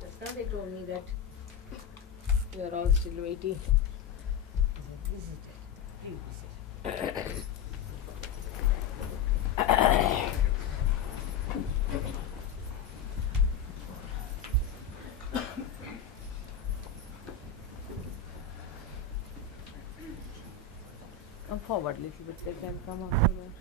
Just now they told me that you are all still waiting. This is it. Please be seated. Come forward a little bit, they can come after that.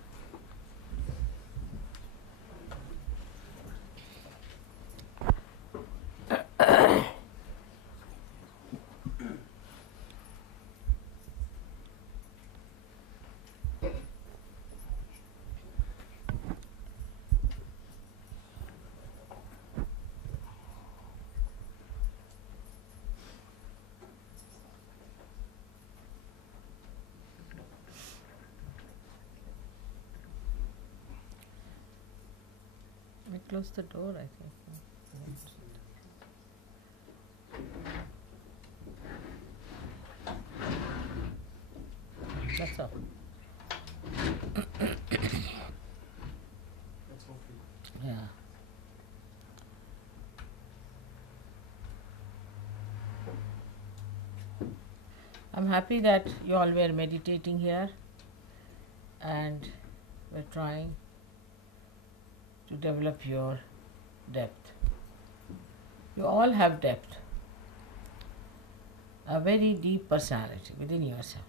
Close the door, I think. That's all. Yeah. I'm happy that you all were meditating here and were trying to develop your depth. You all have depth, a very deep personality within yourself.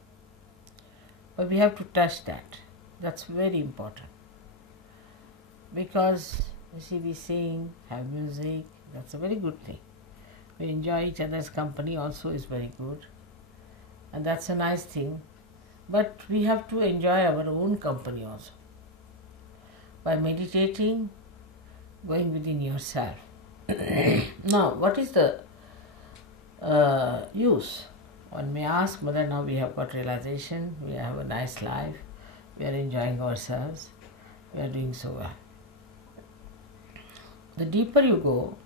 But we have to touch that. That's very important. Because, you see, we sing, have music, that's a very good thing. We enjoy each other's company also is very good. And that's a nice thing. But we have to enjoy our own company also. By meditating, going within yourself. Now, what is the use? One may ask, Mother, now we have got realization, we have a nice life, we are enjoying ourselves, we are doing so well. The deeper you go,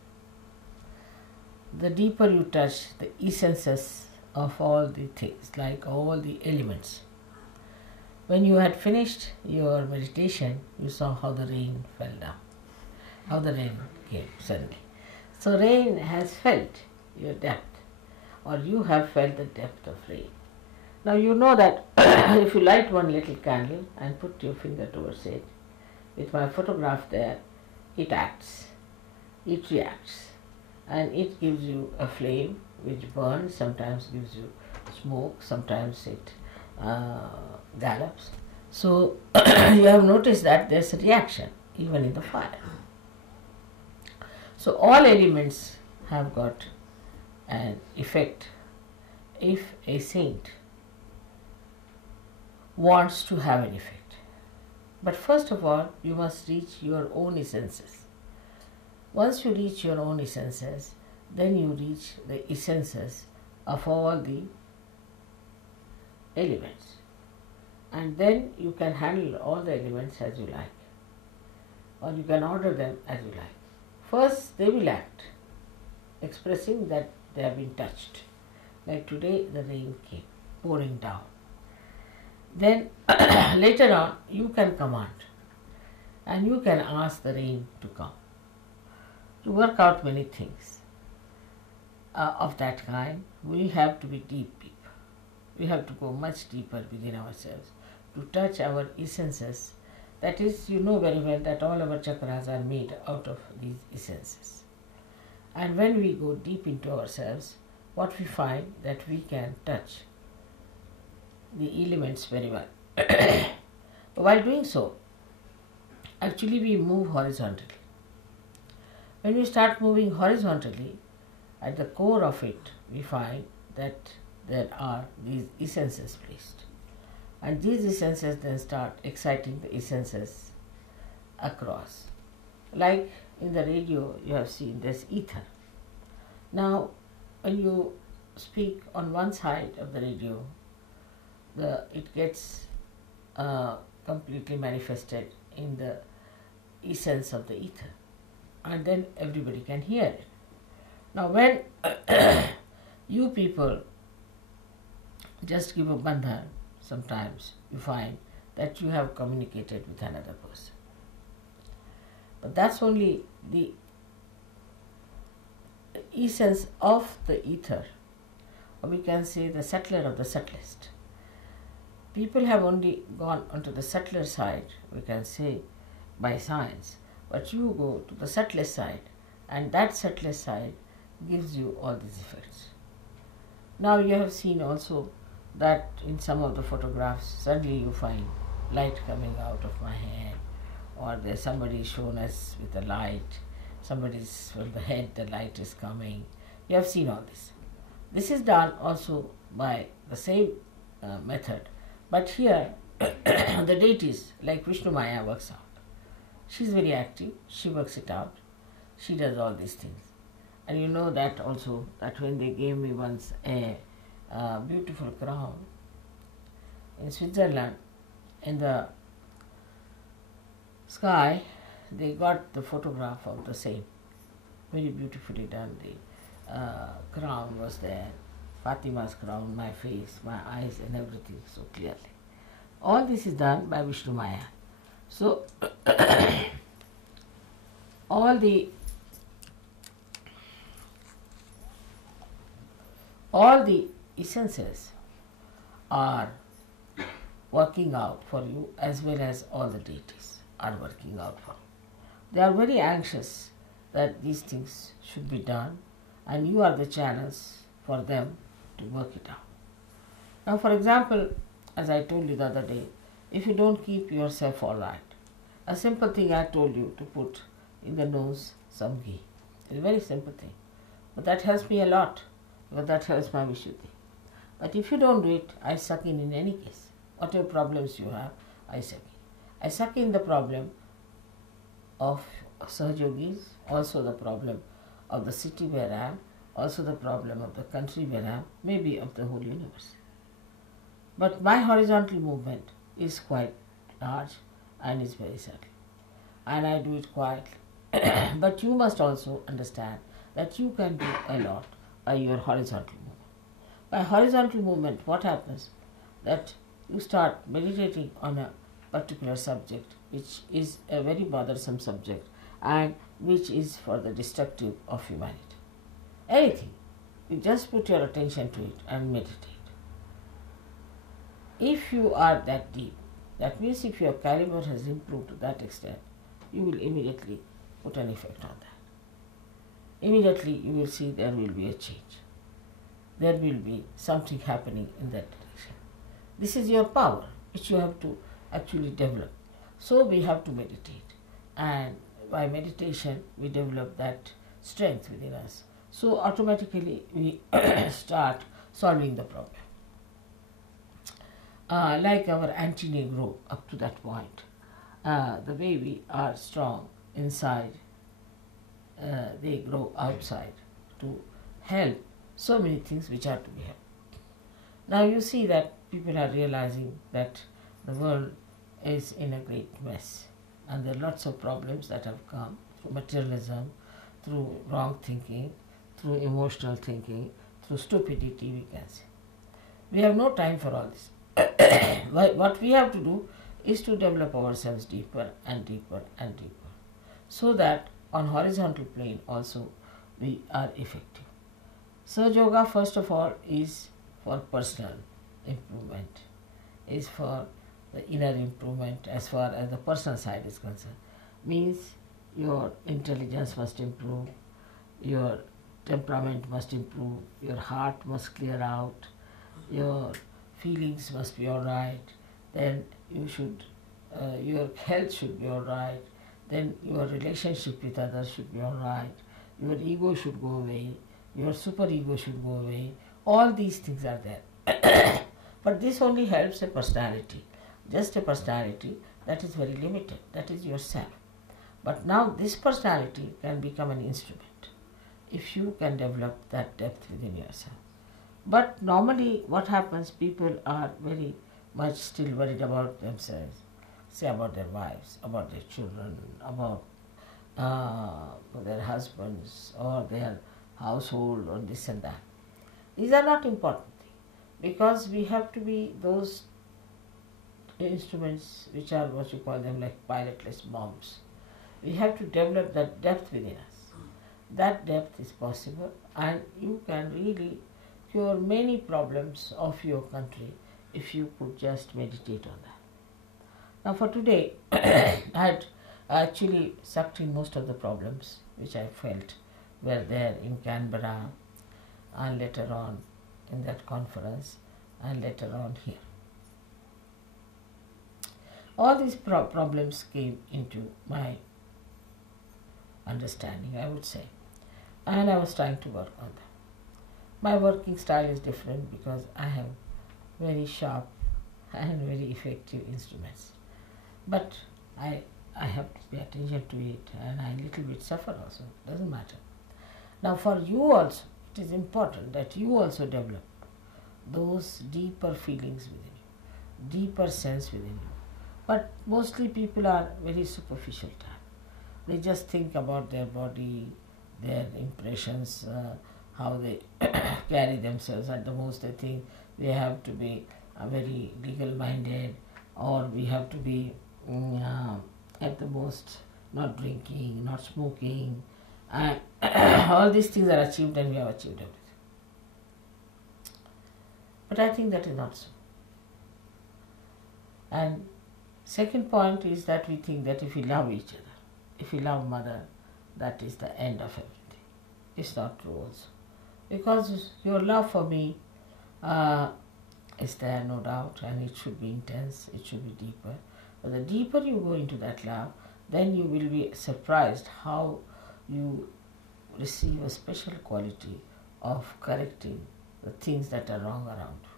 the deeper you touch the essences of all the things, like all the elements. When you had finished your meditation, you saw how the rain fell down, how the rain came suddenly. So rain has felt your depth, or you have felt the depth of rain. Now you know that if you light one little candle and put your finger towards it, with my photograph there, it acts, it reacts, and it gives you a flame which burns, sometimes gives you smoke, sometimes it gallops. So you have noticed that there's a reaction even in the fire. So all elements have got an effect if a saint wants to have an effect. But first of all, you must reach your own essences. Once you reach your own essences, then you reach the essences of all the elements. And then you can handle all the elements as you like, or you can order them as you like. First, they will act, expressing that they have been touched. Like today, the rain came pouring down. Then later on, you can command, and you can ask the rain to come. To work out many things of that kind, we have to be deep people. We have to go much deeper within ourselves to touch our essences. That is, you know very well that all our chakras are made out of these essences. And when we go deep into ourselves, what we find that we can touch the elements very well. While doing so, actually we move horizontally. When we start moving horizontally, at the core of it, we find that there are these essences placed. And these essences then start exciting the essences across. Like in the radio, you have seen there's ether. Now, when you speak on one side of the radio, it gets completely manifested in the essence of the ether, and then everybody can hear it. Now, when you people just give a bandhan, sometimes you find that you have communicated with another person. But that's only the essence of the ether, or we can say the settler of the subtlest. People have only gone onto the subtler side, we can say, by science, but you go to the subtlest side, and that subtlest side gives you all these effects. Now you have seen also that in some of the photographs, suddenly you find light coming out of my head, or there's somebody shown us with a light, somebody's from the head, the light is coming. You have seen all this. This is done also by the same method, but here the deities like Vishnu Maya works out. She's very active, she works it out, she does all these things. And you know that also, that when they gave me once a beautiful crown in Switzerland, in the sky, they got the photograph of the same, very beautifully done. The crown was there, Fatima's crown, my face, my eyes and everything so clearly. All this is done by Vishnu Maya. So all the essences are working out for you, as well as all the deities are working out for you. They are very anxious that these things should be done, and you are the channels for them to work it out. Now, for example, as I told you the other day, if you don't keep yourself all right, a simple thing I told you to put in the nose some ghee. It's a very simple thing, but that helps me a lot, because that helps my Vishuddhi. But if you don't do it, I suck in any case. Whatever problems you have, I suck in. I suck in the problem of Sahajogis, also the problem of the city where I am, also the problem of the country where I am, maybe of the whole universe. But my horizontal movement is quite large and is very subtle, and I do it quietly. But you must also understand that you can do a lot by your horizontal movement. By horizontal movement, what happens? That you start meditating on a particular subject, which is a very bothersome subject and which is for the destructive of humanity. Anything, you just put your attention to it and meditate. If you are that deep, that means if your caliber has improved to that extent, you will immediately put an effect on that. Immediately you will see there will be a change. There will be something happening in that direction. This is your power, which you have to actually develop. So we have to meditate, and by meditation we develop that strength within us. So automatically we start solving the problem. Like our anti-Negro up to that point, the way we are strong inside, they grow outside to help so many things which are to be helped. Now you see that people are realizing that the world is in a great mess, and there are lots of problems that have come through materialism, through wrong thinking, through emotional thinking, through stupidity, we can say. We have no time for all this. What we have to do is to develop ourselves deeper and deeper and deeper, so that on horizontal plane also we are effective. Sahaja Yoga, first of all, is for personal improvement, is for the inner improvement as far as the personal side is concerned. Means your intelligence must improve, your temperament must improve, your heart must clear out, your feelings must be all right, then you should, your health should be all right, then your relationship with others should be all right, your ego should go away, your superego should go away. All these things are there. But this only helps a personality, just a personality that is very limited, that is yourself. But now this personality can become an instrument if you can develop that depth within yourself. But normally what happens, people are very much still worried about themselves, say about their wives, about their children, about their husbands or their household or this and that. These are not important things, because we have to be those instruments which are what you call them like pilotless bombs. We have to develop that depth within us. that depth is possible, and you can really cure many problems of your country if you could just meditate on that. Now for today, I had actually sucked in most of the problems which I felt were there in Canberra and later on in that conference and later on here. All these problems came into my understanding, I would say, and I was trying to work on them. My working style is different because I have very sharp and very effective instruments, but I have to pay attention to it, and I a little bit suffer also, doesn't matter. Now for you also, it is important that you also develop those deeper feelings within you, deeper sense within you. But mostly people are very superficial type. They just think about their body, their impressions, how they carry themselves. At the most they think they have to be very legal minded, or we have to be at the most not drinking, not smoking, and all these things are achieved and we have achieved everything. But I think that is not so. And second point is that we think that if we love each other, if we love mother, that is the end of everything. It's not true also. Because your love for me is there, no doubt, and it should be intense, it should be deeper. But the deeper you go into that love, then you will be surprised how you receive a special quality of correcting the things that are wrong around you.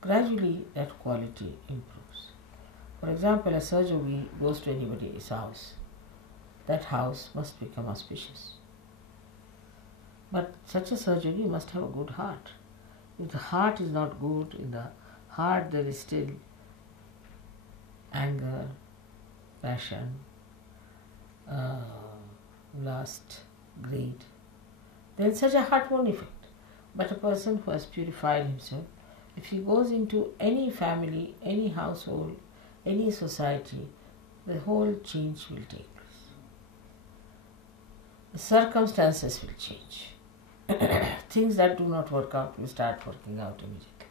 Gradually that quality improves. For example, a surgery goes to anybody's house. That house must become auspicious. But such a surgery must have a good heart. If the heart is not good, in the heart there is still anger, passion, lust, greed, then such a heart won't effect. But a person who has purified himself, if he goes into any family, any household, any society, the whole change will take place. The circumstances will change. Things that do not work out will start working out immediately.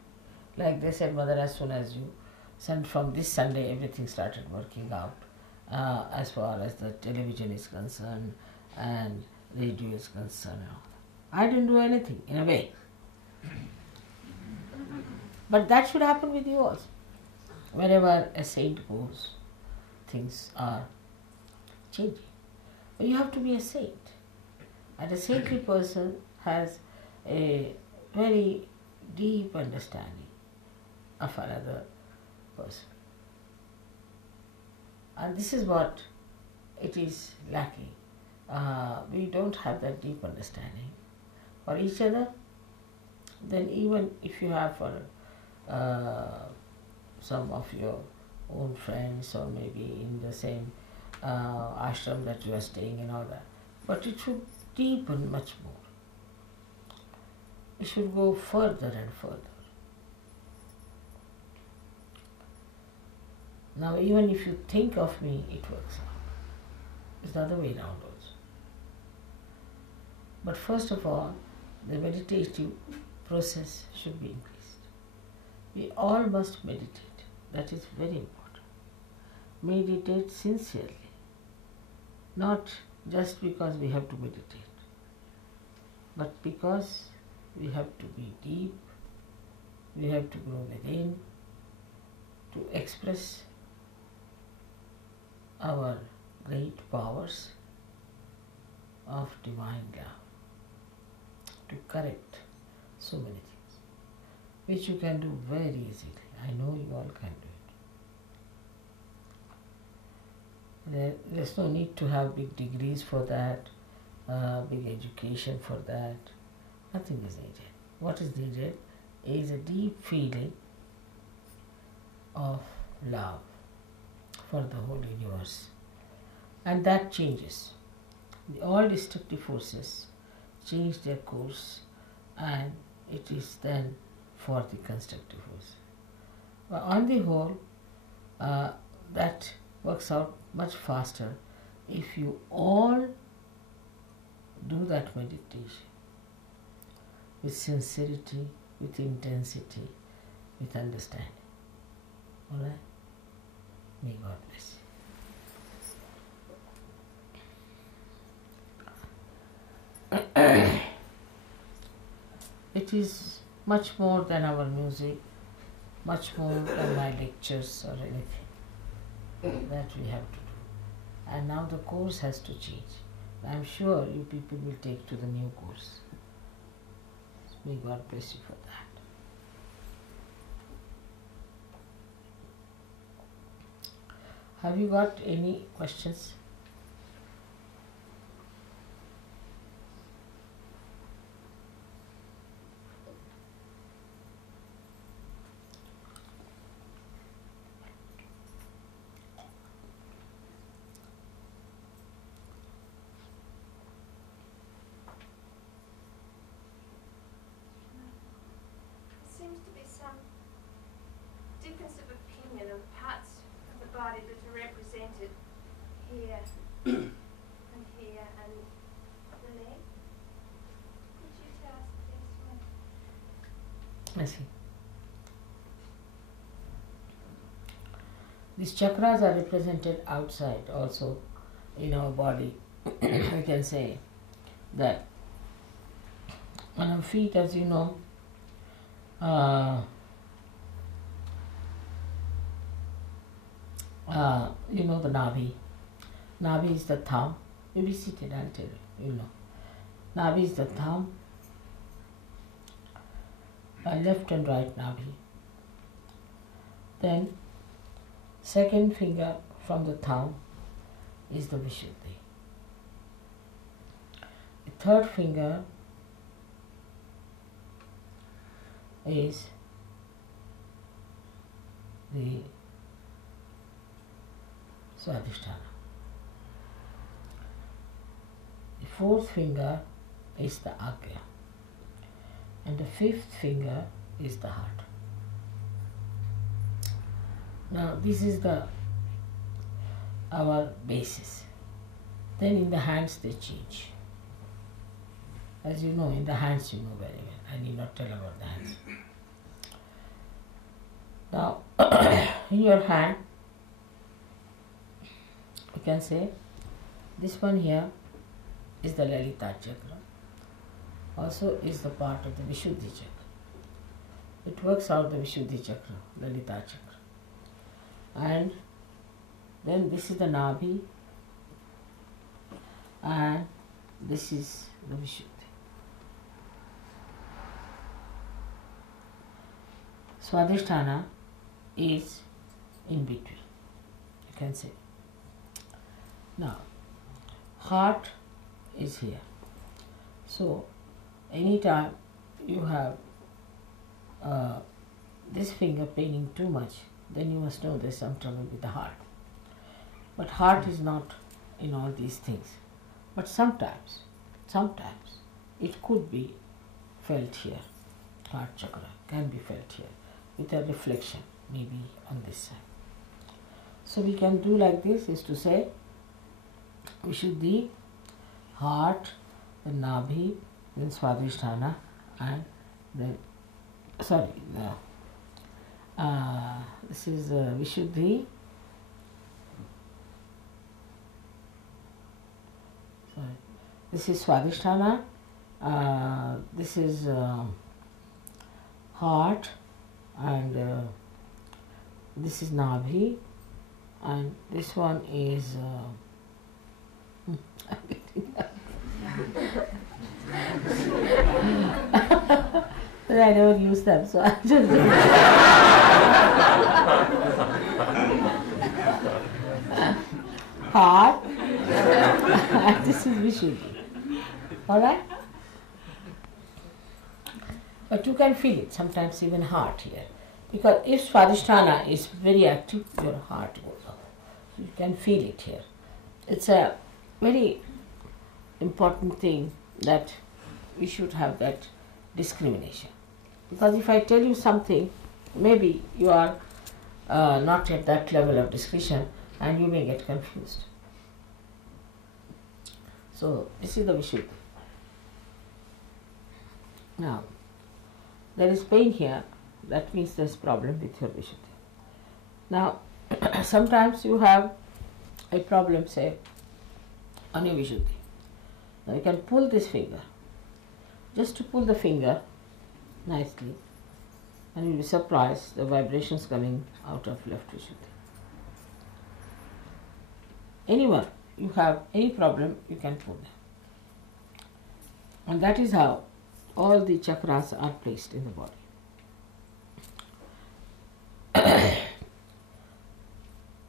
Like they said, mother, as soon as you sent from this Sunday, everything started working out as far as the television is concerned and radio is concerned. I didn't do anything, in a way. But that should happen with you also. Wherever a saint goes, things are changing. But you have to be a saint. And a saintly person has a very deep understanding of another person. And this is what it is lacking. We don't have that deep understanding for each other. Then even if you have for some of your own friends, or maybe in the same ashram that you are staying and all that, but it should deepen much more. It should go further and further. Now even if you think of me, it works out. It's the other way around also. But first of all, the meditative process should be increased. We all must meditate. That is very important. Meditate sincerely. Not just because we have to meditate, but because we have to be deep, we have to grow within, to express our great powers of divine love, to correct so many things, which you can do very easily. I know you all can do it. There's no need to have big degrees for that, big education for that. Nothing is needed. What is needed is a deep feeling of love for the whole universe. And that changes. All destructive forces change their course, and it is then for the constructive force. But on the whole, that works out much faster if you all do that meditation with sincerity, with intensity, with understanding. Alright? May God bless you. It is much more than our music, much more than my lectures or anything that we have to do. And now the course has to change. I am sure you people will take to the new course. May God bless you for that. Have you got any questions? Seems to be some difference of opinion of parts of the body that are represented here and here and the leg. Could you tell us this one? I see. These chakras are represented outside also in our body. I can say that on our feet, as you know, you know the Navi. Navi is the thumb. You be seated, I'll tell you, you know. Navi is the thumb, left and right Navi. Then second finger from the thumb is the Vishuddhi. The third finger is the Swadhisthana. The fourth finger is the Agya. And the fifth finger is the heart. Now this is our basis. Then in the hands they change. As you know, in the hands you know very well. I need not tell about the hands. Now in your hand, you can say this one here is the Lalita chakra. Also is the part of the Vishuddhi chakra. It works out the Vishuddhi chakra, Lalita chakra. And then this is the Nabhi and this is the Vishuddhi. Swadhisthana is in between, you can say. Now, heart is here. So, anytime you have this finger paining too much, then you must know there's some trouble with the heart. But heart is not in all these things. But sometimes it could be felt here. Heart chakra can be felt here with a reflection maybe on this side. So we can do like this, is to say Vishuddhi, heart, the Nabhi, then Swadhisthana, and then this is Vishuddhi. Sorry, this is Swadhisthana. This is heart, and this is Nabhi, and this one is but I never use them, so I just heart, and this is Vishuddhi. Alright? But you can feel it, sometimes even heart here. Because if Swadhisthana is very active, your heart goes up. You can feel it here. It's a very important thing that we should have that discrimination. Because if I tell you something, maybe you are not at that level of discretion and you may get confused. So this is the Vishuddhi. Now, there is pain here, that means there is problem with your Vishuddhi. Now, sometimes you have a problem, say, on your Vishuddhi. Now you can pull this finger, just to pull the finger nicely, and you will be surprised the vibrations coming out of left Vishuddhi. Anyone, you have any problem, you can pull them. And that is how all the chakras are placed in the body.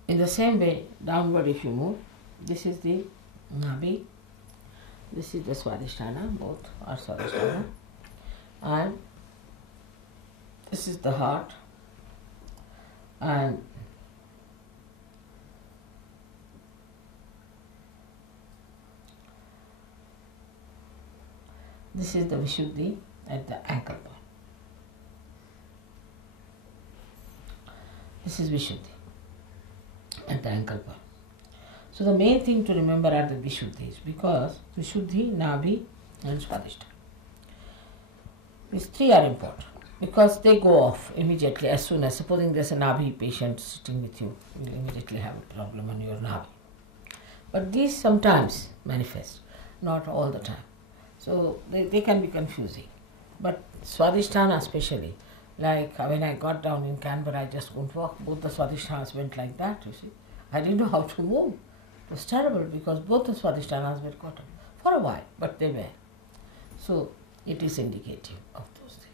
In the same way, downward if you move, this is the Nabhi, this is the Swadhisthana, both are Swadhisthana, and this is the heart, and this is the Vishuddhi at the ankle bone. This is Vishuddhi at the ankle bone. So the main thing to remember are the Vishuddhis, because Vishuddhi, Nabhi and Swadhisthana. These three are important because they go off immediately as soon as, supposing there's a Nabhi patient sitting with you, you will immediately have a problem on your Nabhi. But these sometimes manifest, not all the time. So they can be confusing. But Swadhisthana especially, like when I got down in Canberra, I just couldn't walk. Both the Swadhisthhanas went like that, you see. I didn't know how to move. It was terrible because both the Swadhisthhanas were caught up for a while, but they were. So it is indicative of those things.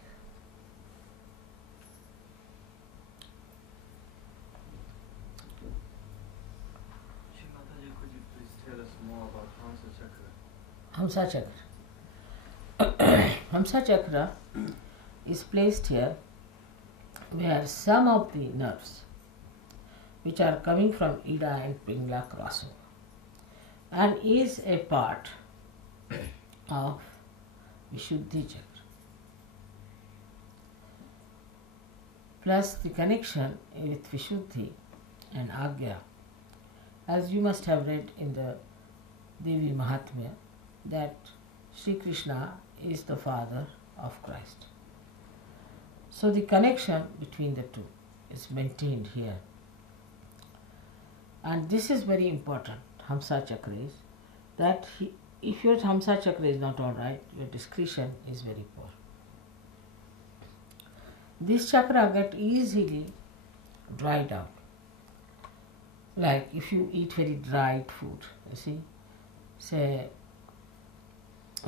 Mataji, could you please tell us more about Hamsa Hamsa Chakra? Chakra. Hamsa Chakra is placed here where some of the nerves which are coming from Ida and Pingla cross over and is a part of Vishuddhi Chakra. Plus the connection with Vishuddhi and Agya, as you must have read in the Devi Mahatmya, that Sri Krishna is the father of Christ. So the connection between the two is maintained here. And this is very important, Hamsa Chakra is, that if your Hamsa Chakra is not alright, your discretion is very poor. This chakra get easily dried out. Like if you eat very dried food, you see, say,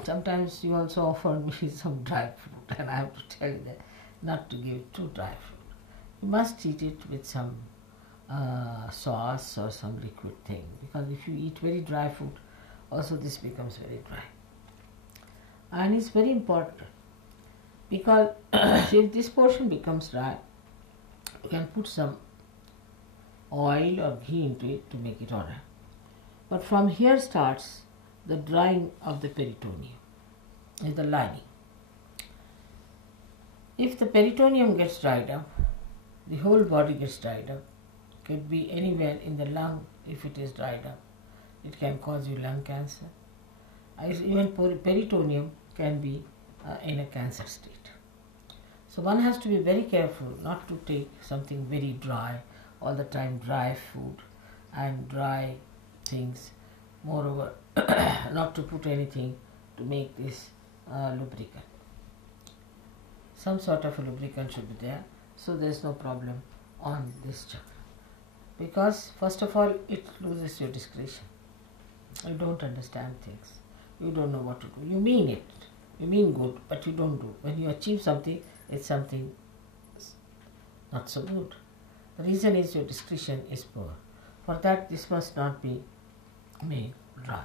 sometimes you also offer me some dry fruit, and I have to tell you that not to give too dry fruit. You must eat it with some sauce or some liquid thing, because if you eat very dry food, also this becomes very dry. And it's very important because if this portion becomes dry, you can put some oil or ghee into it to make it alright. But from here starts the drying of the peritoneum, is the lining. If the peritoneum gets dried up, the whole body gets dried up. Could be anywhere in the lung if it is dried up. It can cause you lung cancer. Even peritoneum can be in a cancer state. So one has to be very careful not to take something very dry, all the time dry food and dry things. Moreover, not to put anything to make this lubricant. Some sort of a lubricant should be there, so there is no problem on this chakra. Because first of all, it loses your discretion. You don't understand things. You don't know what to do. You mean it. You mean good, but you don't do. When you achieve something, it's something not so good. The reason is your discretion is poor. For that, this must not be made dry.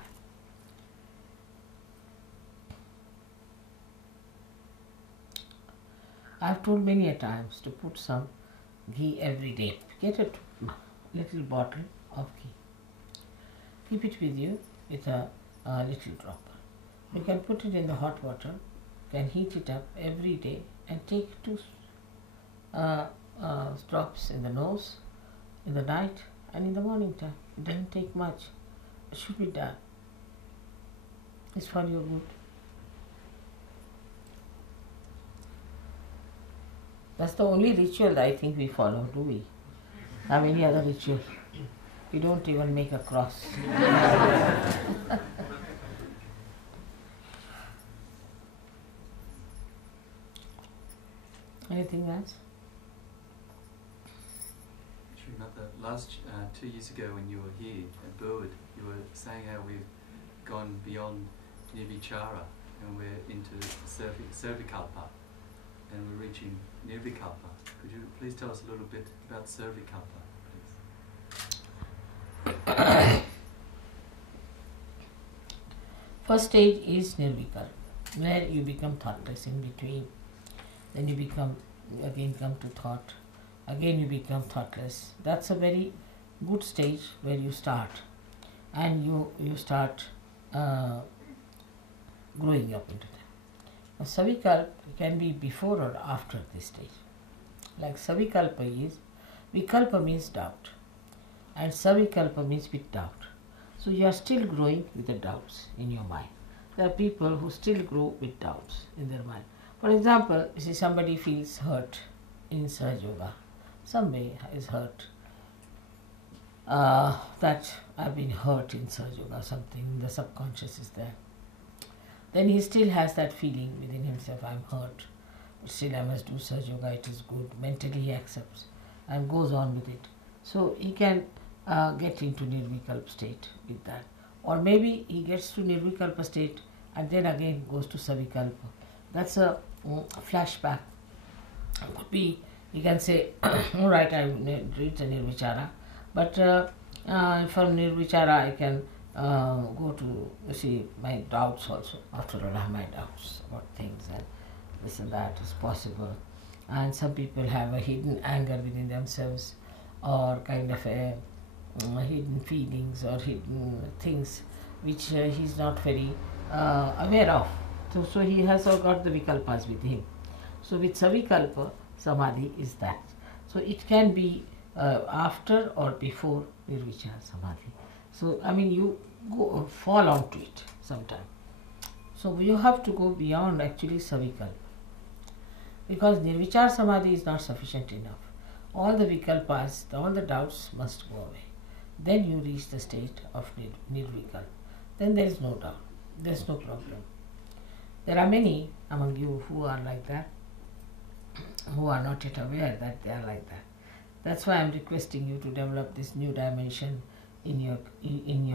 I have told many a times to put some ghee every day. Get a little bottle of ghee. Keep it with you with a little dropper. You can put it in the hot water, can heat it up every day and take 2 drops in the nose in the night and in the morning time. It doesn't take much. It should be done. It's for your good. That's the only ritual that I think we follow, do we? Have any other ritual? We don't even make a cross. Anything else? Srimata, last 2 years ago when you were here at Burwood, you were saying how we've gone beyond nirvichara and we're into Soru-Cevap and we're reaching nirvikalpa. Could you please tell us a little bit about Soru-Cevap, please? First stage is nirvikalpa, where you become thoughtless in between. Then you become, again come to thought, again you become thoughtless. That's a very good stage where you start, and you start growing up into them. Now, Savikalpa can be before or after this stage. Like Savikalpa is, Vikalpa means doubt, and Savikalpa means with doubt. So you are still growing with the doubts in your mind. There are people who still grow with doubts in their mind. For example, you see somebody feels hurt in Sahaja Yoga. Somebody is hurt. That I've been hurt in Sahaja Yoga, something, the subconscious is there. Then he still has that feeling within himself, I'm hurt, but still I must do Sahaja Yoga, it is good. Mentally he accepts and goes on with it. So he can get into Nirvikalpa state with that. Or maybe he gets to Nirvikalpa state and then again goes to Savikalpa. That's a flashback. Could be, you can say, all right, I reached a Nirvichara, but from Nirvichara I can go to see my doubts also. After all, I have my doubts about things and this and that is possible. And some people have a hidden anger within themselves, or kind of a hidden feelings or hidden things which he's not very aware of. So he has all got the vikalpas with him. So with Savikalpa, Samadhi is that. So it can be after or before Nirvichara Samadhi. So I mean you go fall onto it sometime. So you have to go beyond actually Savikalpa. Because Nirvichara Samadhi is not sufficient enough. All the vikalpas, all the doubts must go away. Then you reach the state of Nirvikalpa. Then there is no doubt. There is no problem. There are many among you who are like that, who are not yet aware that they are like that. That's why I am requesting you to develop this new dimension in your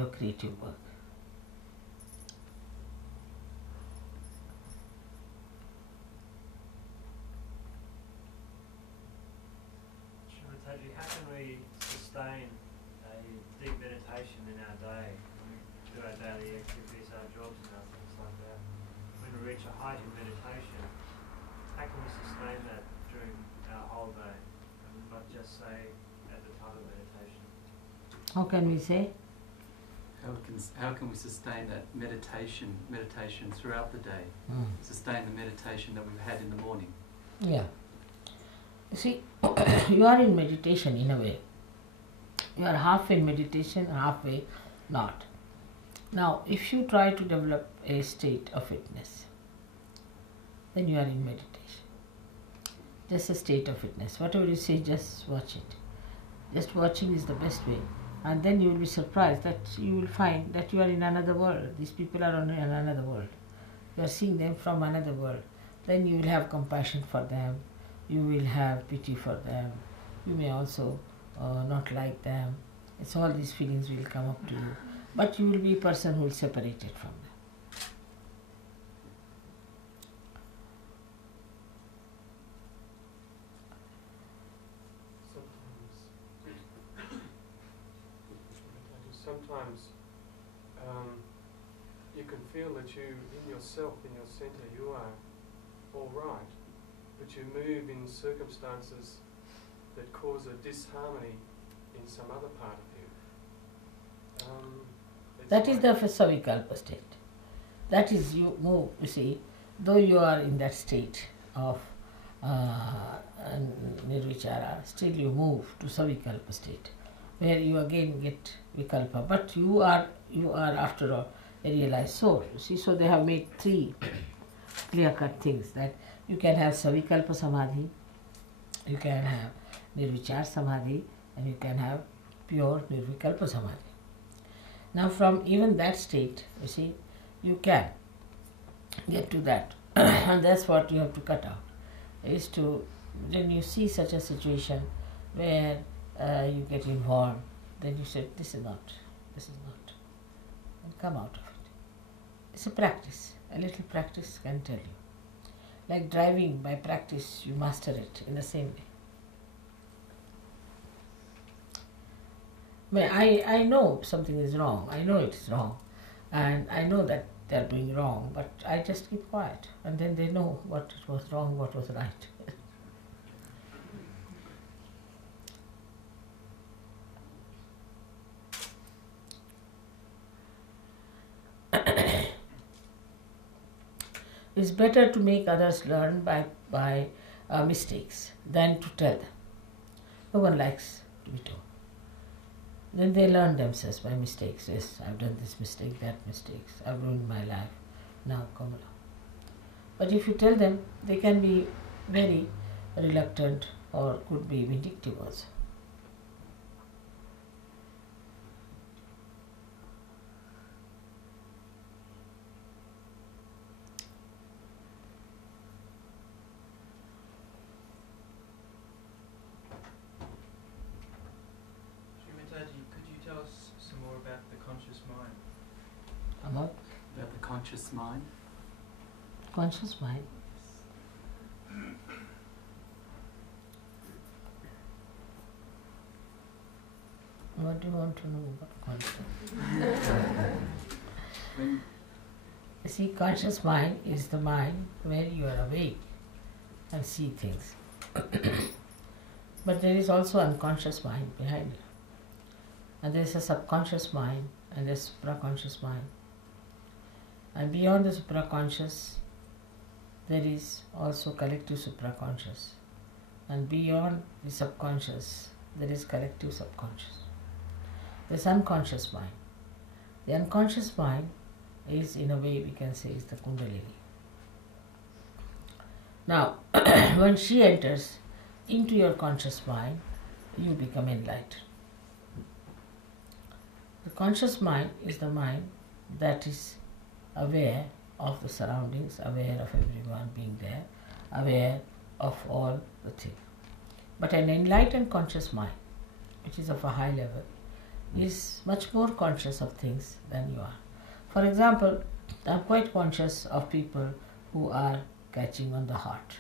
creative work. Srimataji, how can we sustain a deep meditation in our day? When we do our daily activities, our jobs and our things like that. When we reach a height in meditation, how can we sustain that during our whole day? And not just say at the time of meditation. How can we say? How can we sustain that meditation throughout the day? Sustain the meditation that we've had in the morning. Yeah. You see, you are in meditation in a way. You are half in meditation, halfway not. Now, if you try to develop a state of fitness, then you are in meditation. Just a state of fitness. Whatever you say, just watch it. Just watching is the best way. And then you will be surprised that you will find that you are in another world. These people are in another world. You are seeing them from another world. Then you will have compassion for them. You will have pity for them. You may also not like them. It's all these feelings will come up to you. But you will be a person who will separate it from them. Sometimes you can feel that you, in yourself, in your centre, you are all right, but you move in circumstances that cause a disharmony in some other part of you. That is the Savikalpa state. That is, you move, you see, though you are in that state of Nirvichara, still you move to Savikalpa state, where you again get Vikalpa, but you are after all a realized soul. You see, so they have made three clear-cut things, that you can have Savikalpa Samadhi, You can have nirvichar samadhi and you can have pure nirvikalpa samadhi. Now from even that state, you see, you can get to that. And that's what you have to cut out, is to, when you see such a situation where you get involved, then you say, this is not, and come out of it. It's a practice. A little practice can tell you. Like driving, by practice you master it in the same way. I know something is wrong, I know it is wrong, and I know that they are doing wrong, but I just keep quiet, and then they know what was wrong, what was right. It's better to make others learn by mistakes than to tell them. No one likes to be told. Then they learn themselves by mistakes. Yes, I've done this mistake, that mistake, I've ruined my life. Now come along. But if you tell them, they can be very reluctant or could be vindictive also. Could you tell us some more about the conscious mind? About the conscious mind. conscious mind. What do you want to know about conscious? When See, conscious mind is the mind where you are awake and see things. But there is also unconscious mind behind it. And there is a subconscious mind and a supraconscious mind. And beyond the supraconscious, there is also collective supraconscious. And beyond the subconscious, there is collective subconscious. There is unconscious mind. The unconscious mind is, in a way, we can say, is the Kundalini. Now, when she enters into your conscious mind, you become enlightened. The conscious mind is the mind that is aware of the surroundings, aware of everyone being there, aware of all the things. But an enlightened conscious mind, which is of a high level, is much more conscious of things than you are. For example, I am quite conscious of people who are catching on the heart.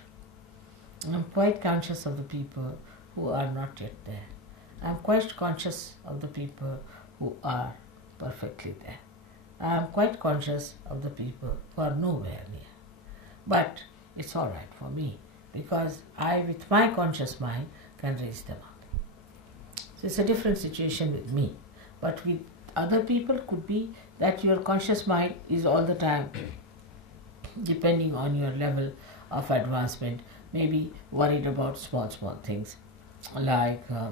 I am quite conscious of the people who are not yet there. I am quite conscious of the people who are perfectly there. I am quite conscious of the people who are nowhere near. But it's all right for me because I, with my conscious mind, can raise them up. So it's a different situation with me. But with other people, could be that your conscious mind is all the time, depending on your level of advancement, maybe worried about small things like I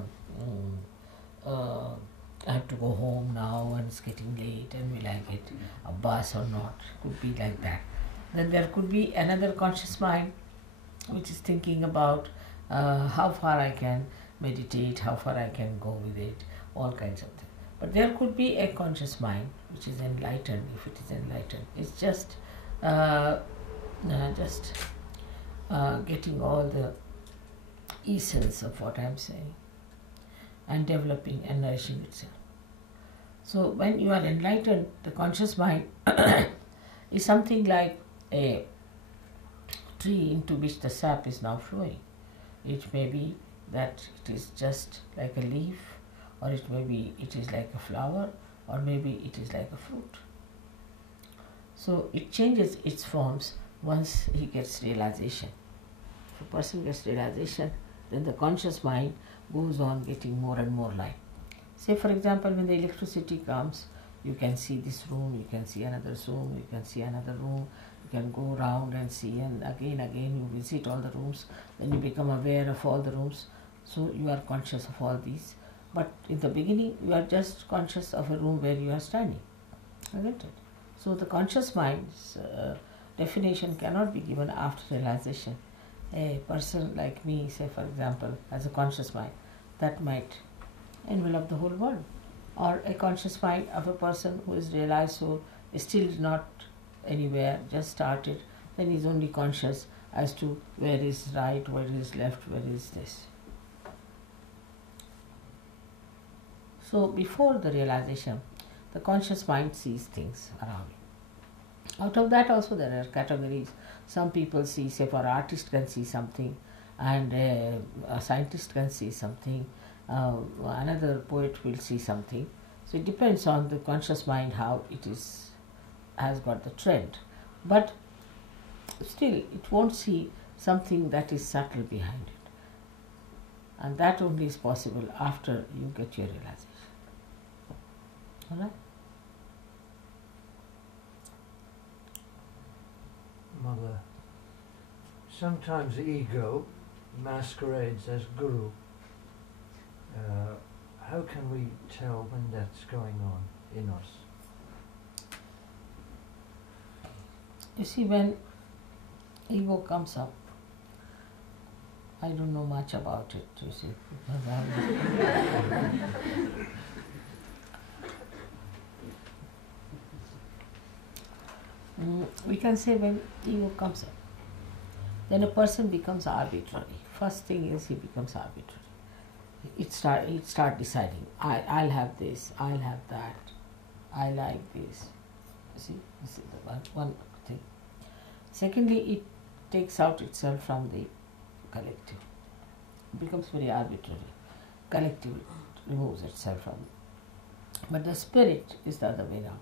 have to go home now and it's getting late and will I get a bus or not, could be like that. Then there could be another conscious mind which is thinking about how far I can meditate, how far I can go with it, all kinds of things. But there could be a conscious mind which is enlightened, if it is enlightened. It's just getting all the essence of what I am saying and developing and nourishing itself. So when you are enlightened, the conscious mind is something like a tree into which the sap is now flowing. It may be that it is just like a leaf, or it may be it is like a flower, or maybe it is like a fruit. So it changes its forms once he gets realization. If a person gets realization, then the conscious mind goes on getting more and more light. Say for example, when the electricity comes, you can see this room, you can see another room, you can see another room, you can go around and see, and again you visit all the rooms, then you become aware of all the rooms, so you are conscious of all these. But in the beginning, you are just conscious of a room where you are standing. Isn't it? So the conscious mind's definition cannot be given after realization. A person like me, say for example, has a conscious mind, that might envelop the whole world. Or a conscious mind of a person who is realized soul is still not anywhere, just started, then he is only conscious as to where is right, where is left, where is this. So before the realization, the conscious mind sees things around. Out of that also there are categories. Some people see, say for artist can see something, and a scientist can see something, another poet will see something. So it depends on the conscious mind how it is, has got the trend. But still it won't see something that is subtle behind it. And that only is possible after you get your realization. Alright? Mother, sometimes the ego masquerades as guru. How can we tell when that's going on in us? You see, when ego comes up, I don't know much about it, you see, because we can say when ego comes up, then a person becomes arbitrary. First thing is he becomes arbitrary. It start deciding, I'll have this, I'll have that, I like this. You see, this is the one thing. Secondly, it takes out itself from the collective. It becomes very arbitrary. Collective removes itself from it. But the spirit is the other way around.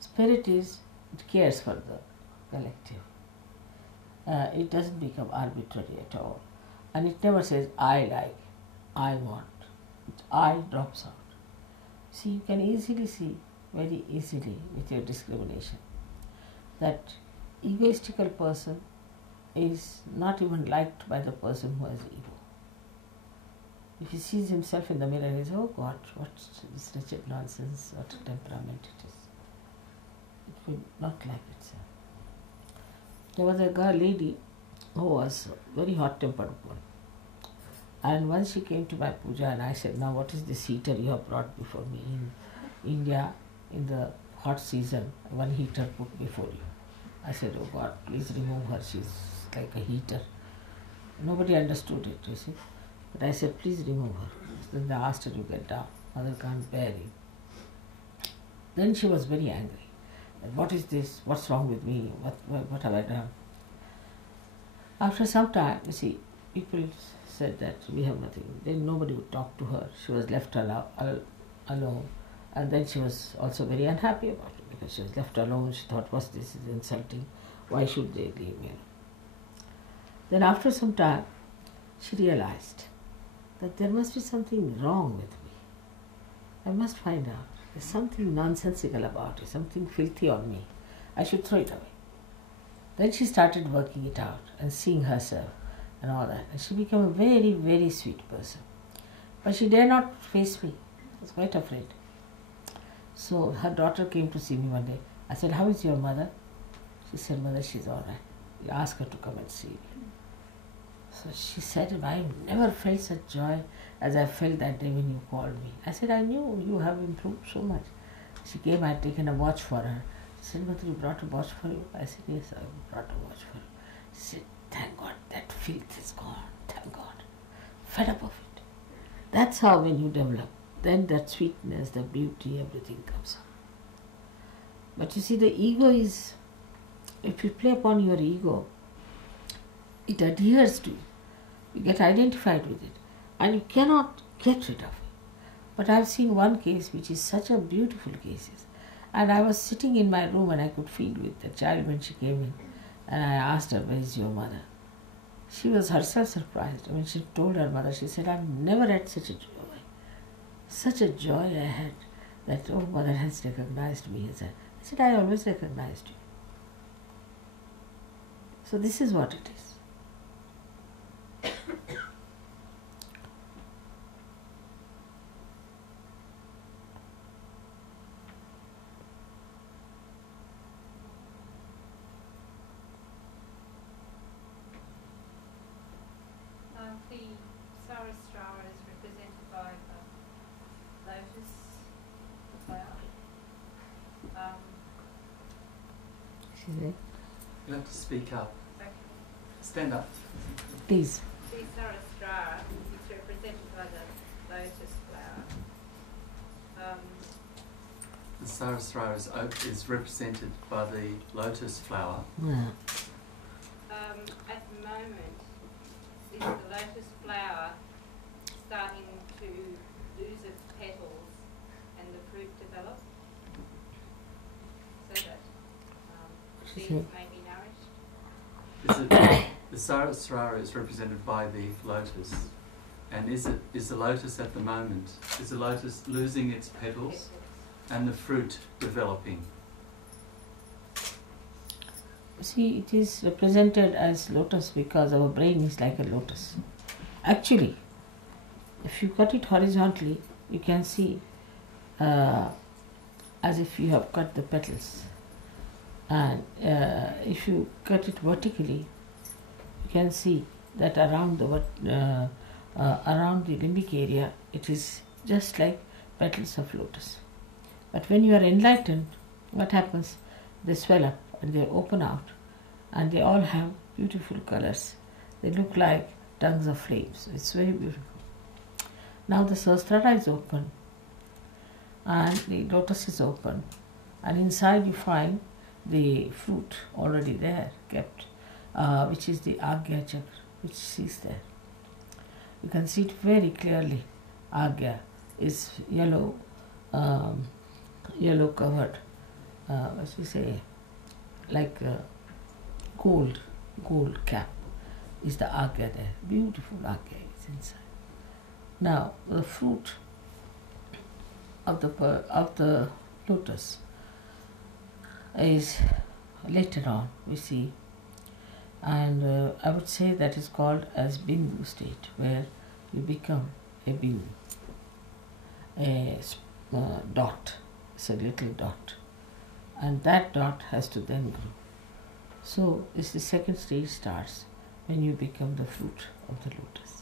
Spirit is, it cares for the collective. It doesn't become arbitrary at all. And it never says, I like, I want. I drops out. See, you can easily see, very easily with your discrimination, that egoistical person is not even liked by the person who has ego. If he sees himself in the mirror, he says, oh God, what this wretched nonsense, what a temperament it is. It will not like itself. There was a girl, lady, who was a very hot-tempered woman. And once she came to my puja and I said, now what is this heater you have brought before me? In India, in the hot season, one heater put before you. I said, oh God, please remove her, she's like a heater. Nobody understood it, you see. But I said, please remove her. Then they asked her to get down. Mother can't bear it. Then she was very angry. What is this? What's wrong with me? What have I done? After some time, you see, people said that we have nothing. Then nobody would talk to her. She was left alone. And then she was also very unhappy about it because she was left alone. She thought, what's this? Is insulting. Why should they leave me? Then after some time, she realized that there must be something wrong with me. I must find out. There's something nonsensical about it, something filthy on me. I should throw it away. Then she started working it out and seeing herself and all that. And she became a very, very sweet person. But she dare not face me. I was quite afraid. So her daughter came to see me one day. I said, how is your mother? She said, Mother, she's all right. You ask her to come and see me. So she said, I never felt such joy as I felt that day when you called me. I said, I knew you have improved so much. She came, I had taken a watch for her. She said, Mother, you brought a watch for you? I said, yes, I brought a watch for you. She said, thank God, that filth is gone. Thank God. Fed up of it. That's how when you develop, then that sweetness, the beauty, everything comes up. But you see, the ego is, if you play upon your ego, it adheres to you. You get identified with it. And you cannot get rid of it. But I have seen one case which is such a beautiful case. And I was sitting in my room and I could feel with the child when she came in. And I asked her, where is your mother? She was herself surprised. When she told her mother, she said, I've never had such a joy. Such a joy I had that, oh, mother has recognized me. I said, I always recognized you. So this is what it is. it? You have to speak up. Okay. Stand up. Please. The Soru-Cevap is represented by the lotus flower. The Soru-Cevap is represented by the lotus flower. Yeah. At the moment, is the lotus flower starting to lose its petals and the fruit develop so that seeds may be nourished? The Soru-Cevap is represented by the lotus, and is the lotus at the moment? Is the lotus losing its petals and the fruit developing? See, it is represented as lotus because our brain is like a lotus. Actually, if you cut it horizontally, you can see as if you have cut the petals. And if you cut it vertically, you can see that around the limbic area, it is just like petals of lotus. But when you are enlightened, what happens? They swell up and they open out, and they all have beautiful colors. They look like tongues of flames. It's very beautiful. Now the Sahasrara is open, and the lotus is open, and inside you find the fruit already there, kept, which is the Agya Chakra, which is there. You can see it very clearly. Agya is yellow, yellow covered, what we say, like gold cap is the Agya there. Beautiful Agya is inside. Now the fruit of the lotus is later on we see, and I would say that is called as Bindu state, where you become a Bindu, a dot. It's a little dot, and that dot has to then grow. So it's the second stage starts when you become the fruit of the lotus.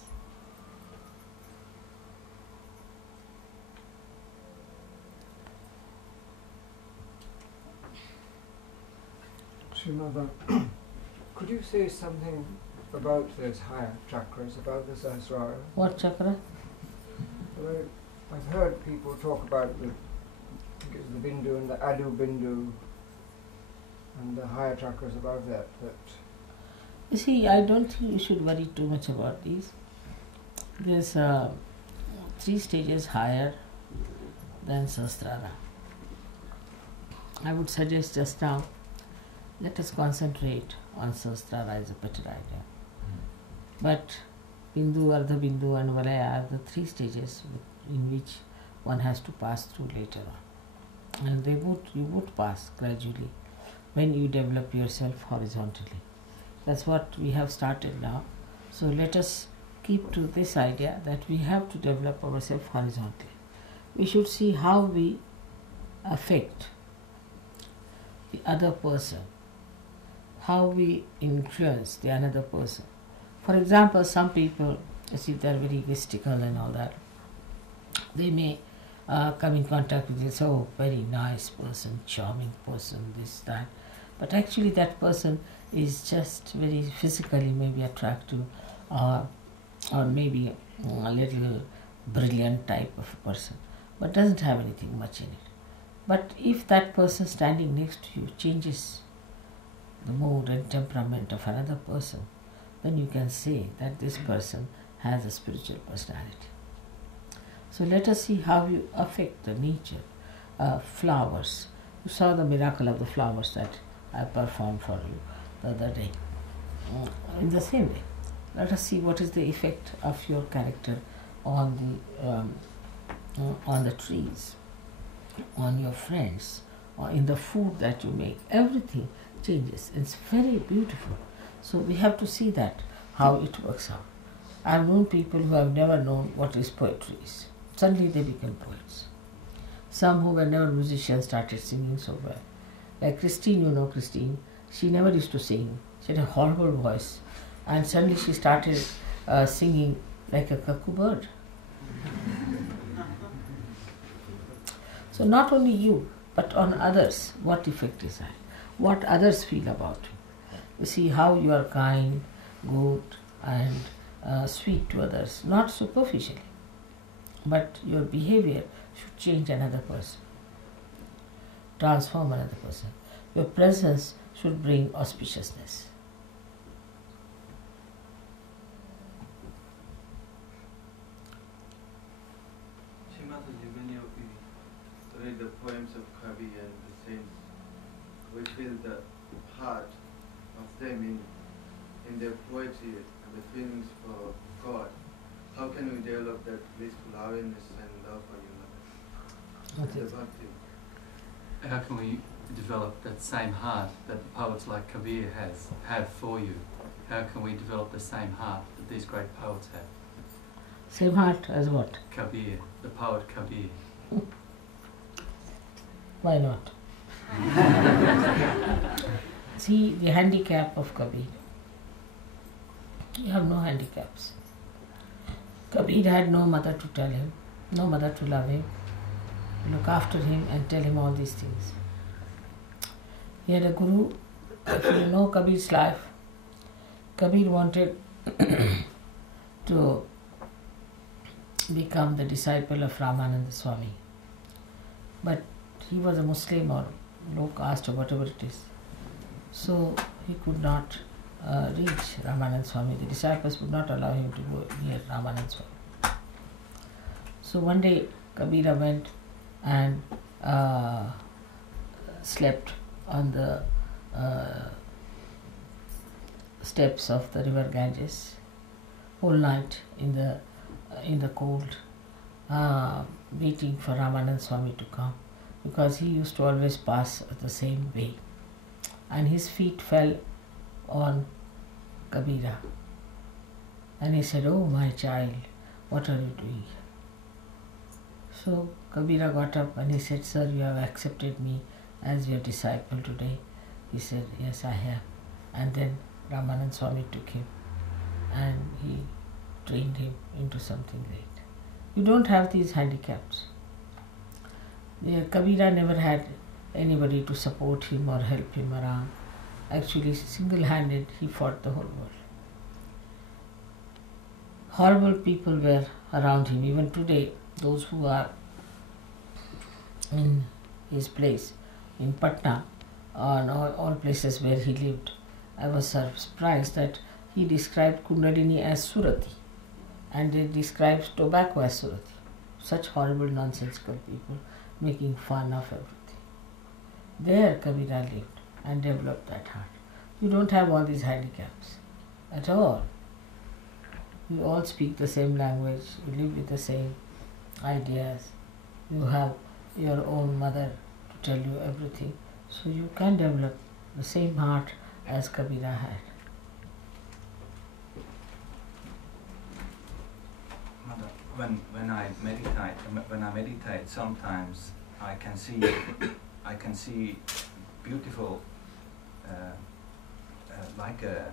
Mother, could you say something about those higher chakras, about the Sahasrara? What chakra? Well, I've heard people talk about the Bindu and the Adu Bindu and the higher chakras above that. You see, I don't think you should worry too much about these. There's 3 stages higher than Sahasrara. I would suggest just now, let us concentrate on Sahasrara is a better idea. But Bindu, Ardha Bindu and Valaya are the 3 stages in which one has to pass through later on. And you would pass gradually when you develop yourself horizontally. That's what we have started now. So let us keep to this idea that we have to develop ourselves horizontally. We should see how we affect the other person, how we influence the another person. For example, some people, as if they are very mystical and all that, they may come in contact with this, oh, very nice person, charming person, this, that. But actually that person is just very physically maybe attractive, or maybe a little brilliant type of a person, but doesn't have anything much in it. But if that person standing next to you changes the mood and temperament of another person, then you can say that this person has a spiritual personality. So let us see how you affect the nature. Flowers. You saw the miracle of the flowers that I performed for you the other day. In the same way, let us see what is the effect of your character on the trees, on your friends, or in the food that you make. Everything changes. It's very beautiful. So we have to see that, how it works out. I've known people who have never known what is poetry is. Suddenly they become poets. Some who were never musicians started singing so well. Like Christine, you know Christine, she never used to sing. She had a horrible voice. And suddenly she started singing like a cuckoo bird. So not only you, but on others, what effect is that? what others feel about you. You see how you are kind, good, and sweet to others, not superficially, but your behavior should change another person, transform another person. Your presence should bring auspiciousness. Mataji, when you read the poems of Kavi and the saints, we feel the heart of them in their poetry and the feelings for God. How can we develop that blissful awareness and love for you, Mataji? That's the one thing. How can we develop that same heart that poets like Kabir have for you? How can we develop the same heart that these great poets have? Same heart as what? Kabir, the poet Kabir. Why not? See the handicap of Kabir. You have no handicaps. Kabir had no mother to tell him, no mother to love him, look after him and tell him all these things. He had a guru. If you know Kabir's life, Kabir wanted to become the disciple of Ramananda Swami. But he was a Muslim or low caste or whatever it is. So he could not reach Ramananda Swami. The disciples would not allow him to go near Ramananda Swami. So one day Kabira went and slept on the steps of the river Ganges whole night in the cold, waiting for Ramananda Swami to come, because he used to always pass the same way, and his feet fell on Kabira, and he said, "Oh my child, what are you doing here?" So Kabira got up and he said, "Sir, you have accepted me as your disciple today." He said, "Yes, I have." And then Ramananda Swami took him and he trained him into something great. You don't have these handicaps. Kabira never had anybody to support him or help him around. Actually, single-handed, he fought the whole world. Horrible people were around him. Even today, those who are in his place, in Patna, and all places where he lived, I was surprised that he described Kundalini as Surati, and they described tobacco as Surati. Such horrible, nonsensical people making fun of everything. There Kabira lived and developed that heart. You don't have all these handicaps at all. You all speak the same language, you live with the same ideas, you have your own mother to tell you everything, so you can develop the same heart as Kabira had. Mother, when I meditate, sometimes I can see beautiful, like a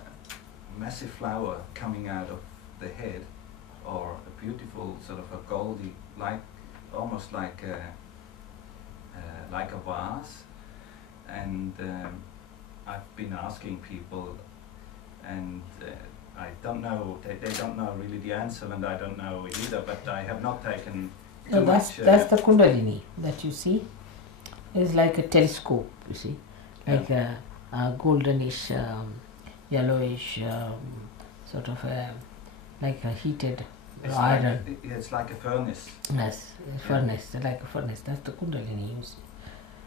massive flower coming out of the head, or a beautiful sort of a goldy, almost like a vase. And I've been asking people, and I don't know, they don't know really the answer, and I don't know either, but I have not taken too much. That's the Kundalini that you see. It's like a telescope, you see, like a goldenish, yellowish, sort of like a heated iron. It's like a furnace. Yes, a furnace, like a furnace. That's the Kundalini you see.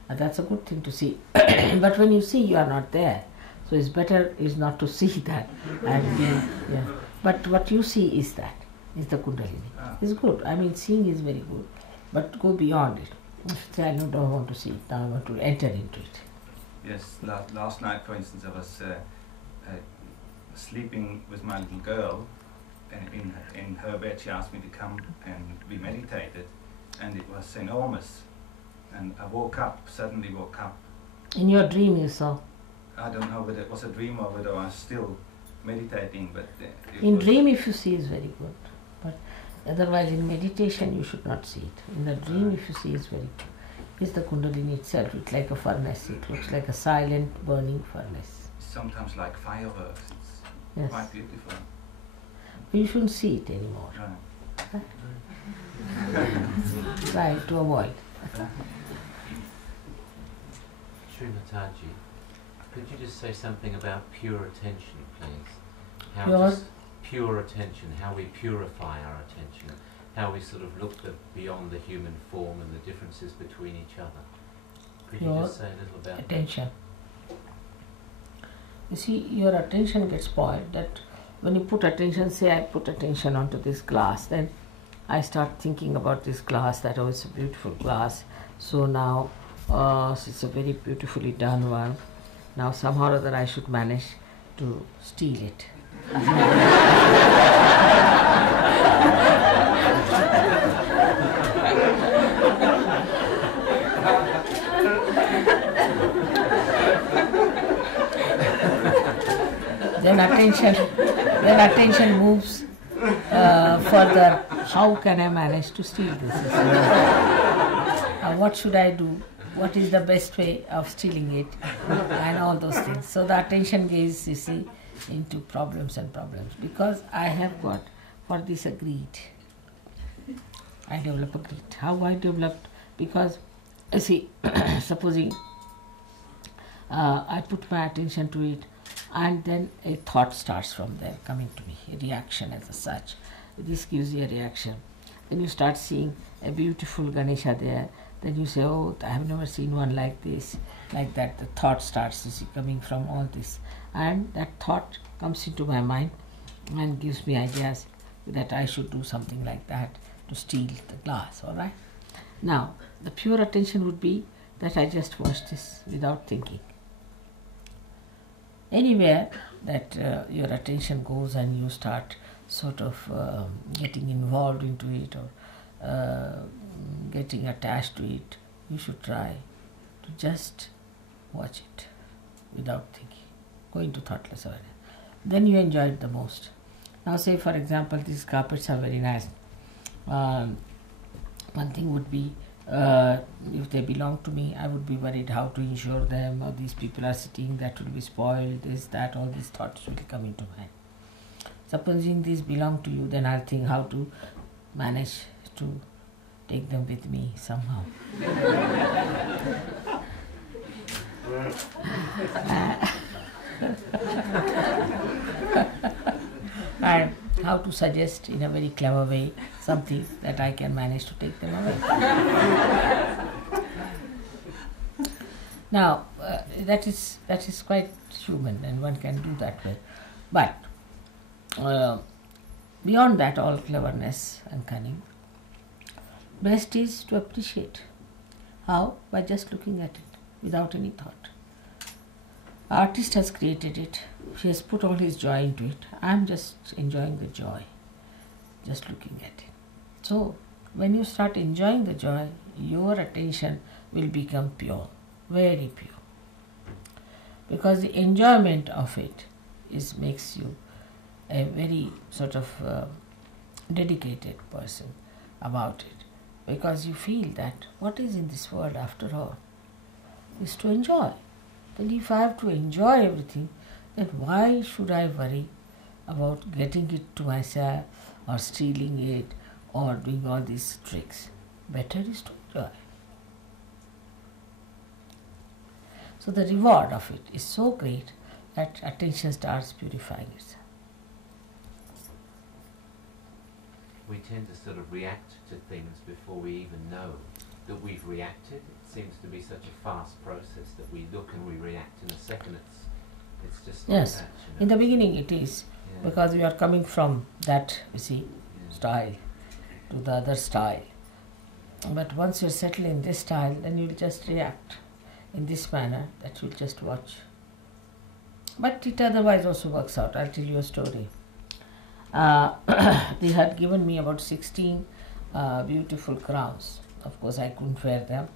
And that's a good thing to see. But when you see, you are not there. So it's better is not to see that. And But what you see is that, is the Kundalini. It's good. I mean, seeing is very good. But go beyond it. Say, I don't want to see it, now I want to enter into it. Yes, last night, for instance, I was sleeping with my little girl, and in her bed she asked me to come, and we meditated, and it was enormous. And I suddenly woke up. In your dream you saw? I don't know whether it was a dream or whether I was still meditating, but in dream if you see is very good, but otherwise in meditation you should not see it. In the dream if you see is very good. is the Kundalini itself. It's like a furnace. It looks like a silent burning furnace. Sometimes like fireworks. It's Yes. quite beautiful. You shouldn't see it anymore. Try to avoid. Srimataji, could you just say something about pure attention, please? How Pure? just pure attention, how we purify our attention, how we sort of look beyond the human form and the differences between each other. Could you Pure just say a little about attention. You see, your attention gets spoiled. That when you put attention, say I put attention onto this glass, then I start thinking about this glass, that oh, it's a beautiful glass. So now it's a very beautifully done one. Now somehow or other I should manage to steal it. Then attention moves further. How can I manage to steal this? What should I do? What is the best way of stealing it? And all those things. So the attention goes, you see, into problems and problems. Because I have got for this a greed. I develop a greed. How I developed? Because, you see, supposing I put my attention to it, and then a thought starts from there coming to me, a reaction as such. This gives you a reaction. Then you start seeing a beautiful Ganesha there. Then you say, oh, I have never seen one like this, like that. The thought starts, you see, coming from all this. And that thought comes into my mind and gives me ideas that I should do something like that to steal the glass, all right? Now, the pure attention would be that I just watch this without thinking. Anywhere that your attention goes and you start sort of getting involved into it or getting attached to it, you should try to just watch it without thinking, go into thoughtless awareness. Then you enjoy it the most. Now say for example these carpets are very nice. One thing would be if they belong to me, I would be worried how to insure them, or these people are sitting, that will be spoiled, this, that, all these thoughts will come into mind. Supposing these belong to you, then I'll think how to manage to take them with me somehow. And how to suggest in a very clever way something that I can manage to take them away. Now, that is quite human and one can do that way. But beyond that, all cleverness and cunning, best is to appreciate. How? By just looking at it without any thought. Artist has created it. He has put all his joy into it. I am just enjoying the joy, just looking at it. So, when you start enjoying the joy, your attention will become pure, very pure. Because the enjoyment of it makes you a very sort of dedicated person about it. Because you feel that what is in this world after all is to enjoy. Then if I have to enjoy everything, then why should I worry about getting it to myself or stealing it or doing all these tricks? Better is to enjoy. So the reward of it is so great that attention starts purifying itself. We tend to sort of react to things before we even know that we've reacted. It seems to be such a fast process that we look and we react in a second. It's just yes. Like that, you know? In the beginning it is, Yeah. because we are coming from that, you see, Yeah. style to the other style. But once you settle in this style, then you'll just react in this manner, that you'll just watch. But it otherwise also works out. I'll tell you a story. They had given me about 16 beautiful crowns. Of course, I couldn't wear them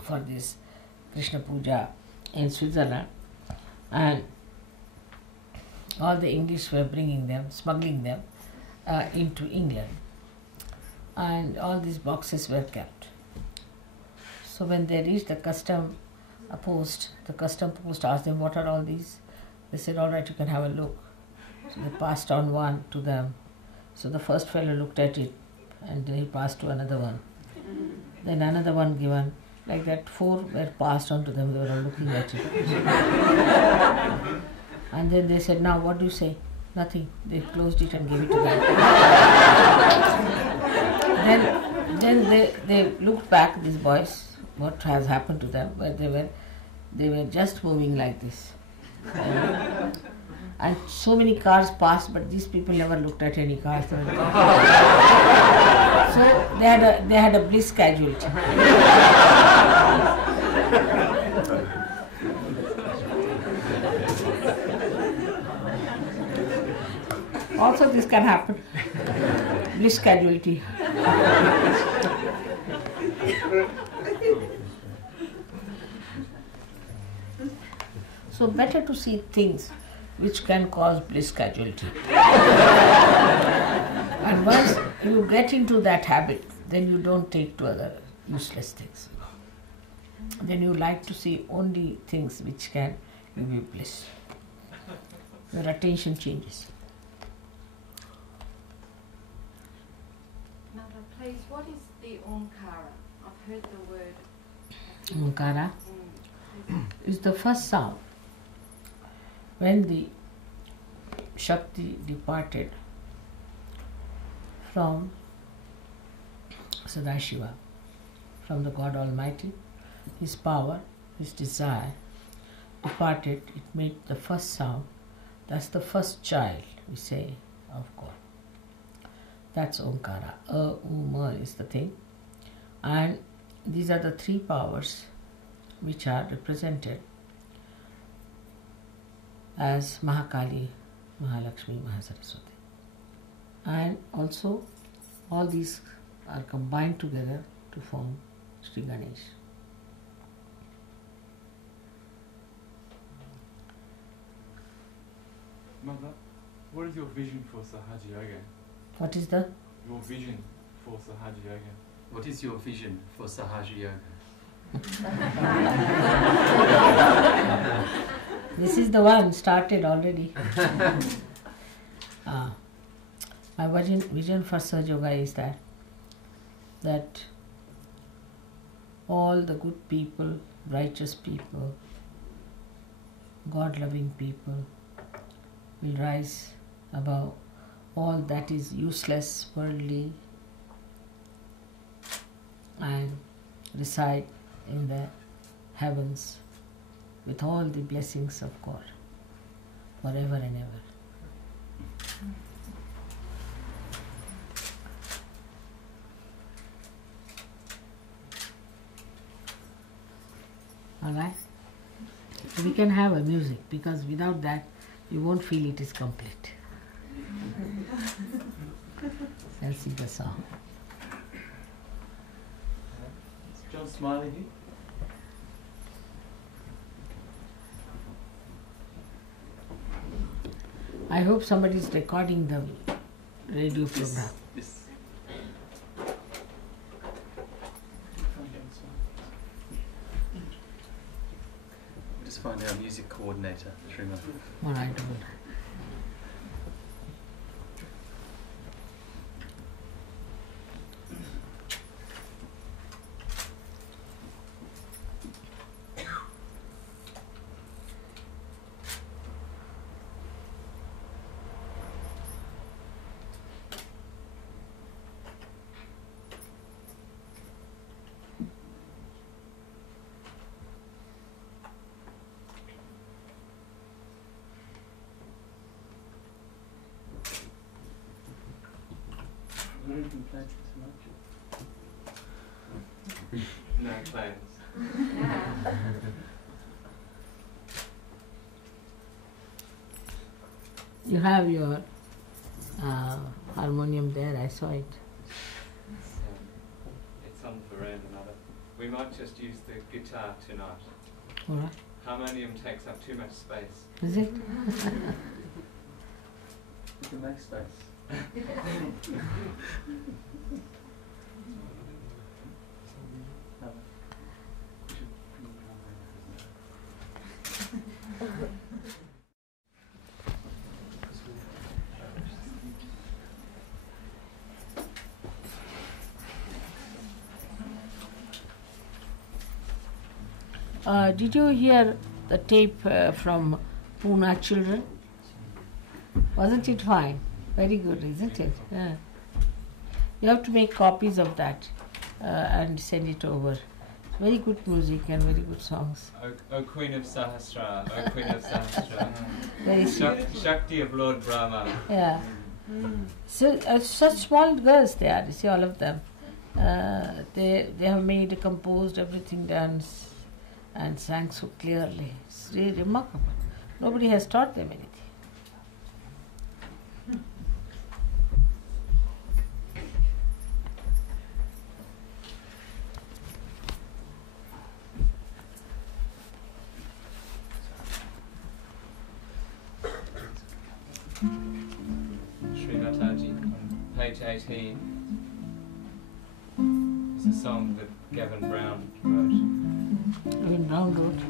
for this Krishna Puja in Switzerland. And all the English were bringing them, smuggling them into England. And all these boxes were kept. So when they reached the custom post asked them, what are all these? They said, all right, you can have a look. So they passed on one to them. So the first fellow looked at it and then he passed to another one. Then another one given. Like that, 4 were passed on to them, they were all looking at it. And then they said, now what do you say? Nothing. They closed it and gave it to them. then they looked back, these boys, what has happened to them, where they were just moving like this. And so many cars passed, but these people never looked at any cars. So they had a bliss casualty. Also this can happen. Bliss casualty. So better to see things which can cause bliss casualty. And once you get into that habit, then you don't take to other useless things. Then you like to see only things which can give you bliss. Your attention changes. Mother, please, what is the Omkara? I've heard the word. Omkara is the first sound. When the Shakti departed from Sadashiva, from the God Almighty, his power, his desire departed, it made the first sound. That's the first child, we say, of God. That's Omkara. Ma is the thing. And these are the 3 powers which are represented as Mahakali, Mahalakshmi, Mahasaraswati. And also all these are combined together to form Sri Ganesh. Mother, what is your vision for Sahaja Yoga? What is the? Your vision for Sahaja Yoga. What is your vision for Sahaja Yoga? This is the one started already. My vision for Sahaja Yoga is that all the good people, righteous people, God-loving people will rise above all that is useless, worldly, and reside in the heavens with all the blessings of God forever and ever. Alright? We can have a music because without that you won't feel it is complete. I'll sing the song. Is John smiling here? I hope somebody is recording the radio program. Yes. Just find our music coordinator, Shrima. All right. No plans. You have your harmonium there, I saw it. It's on the veranda, Mother. We might just use the guitar tonight. All right. Harmonium takes up too much space. Is it? We can make space. Did you hear the tape from Pune children? Wasn't it fine? Very good, isn't it? Yeah. You have to make copies of that and send it over. Very good music and very good songs. O Queen of Sahasra, O Queen of Sahasra. Very sweet. Shakti of Lord Brahma. Yeah. So such small girls they are. You see all of them. They have made, composed everything, done and sang so clearly. It's really remarkable. Nobody has taught them anything. Srimataji, on page 18, is a song that Gavin Brown wrote. Gavin Brown wrote.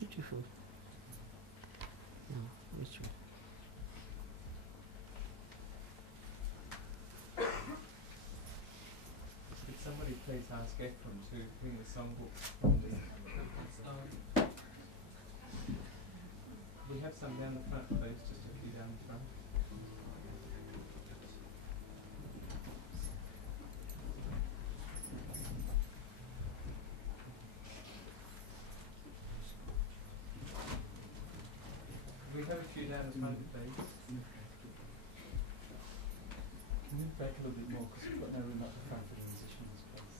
Beautiful. No, which one? Could somebody please ask Ephraim to bring the songbook? We have some down the front, please, just a few down the front. We have a few down the front, please. Can you move back a little bit more because we've got no room up the front for the musicians, please.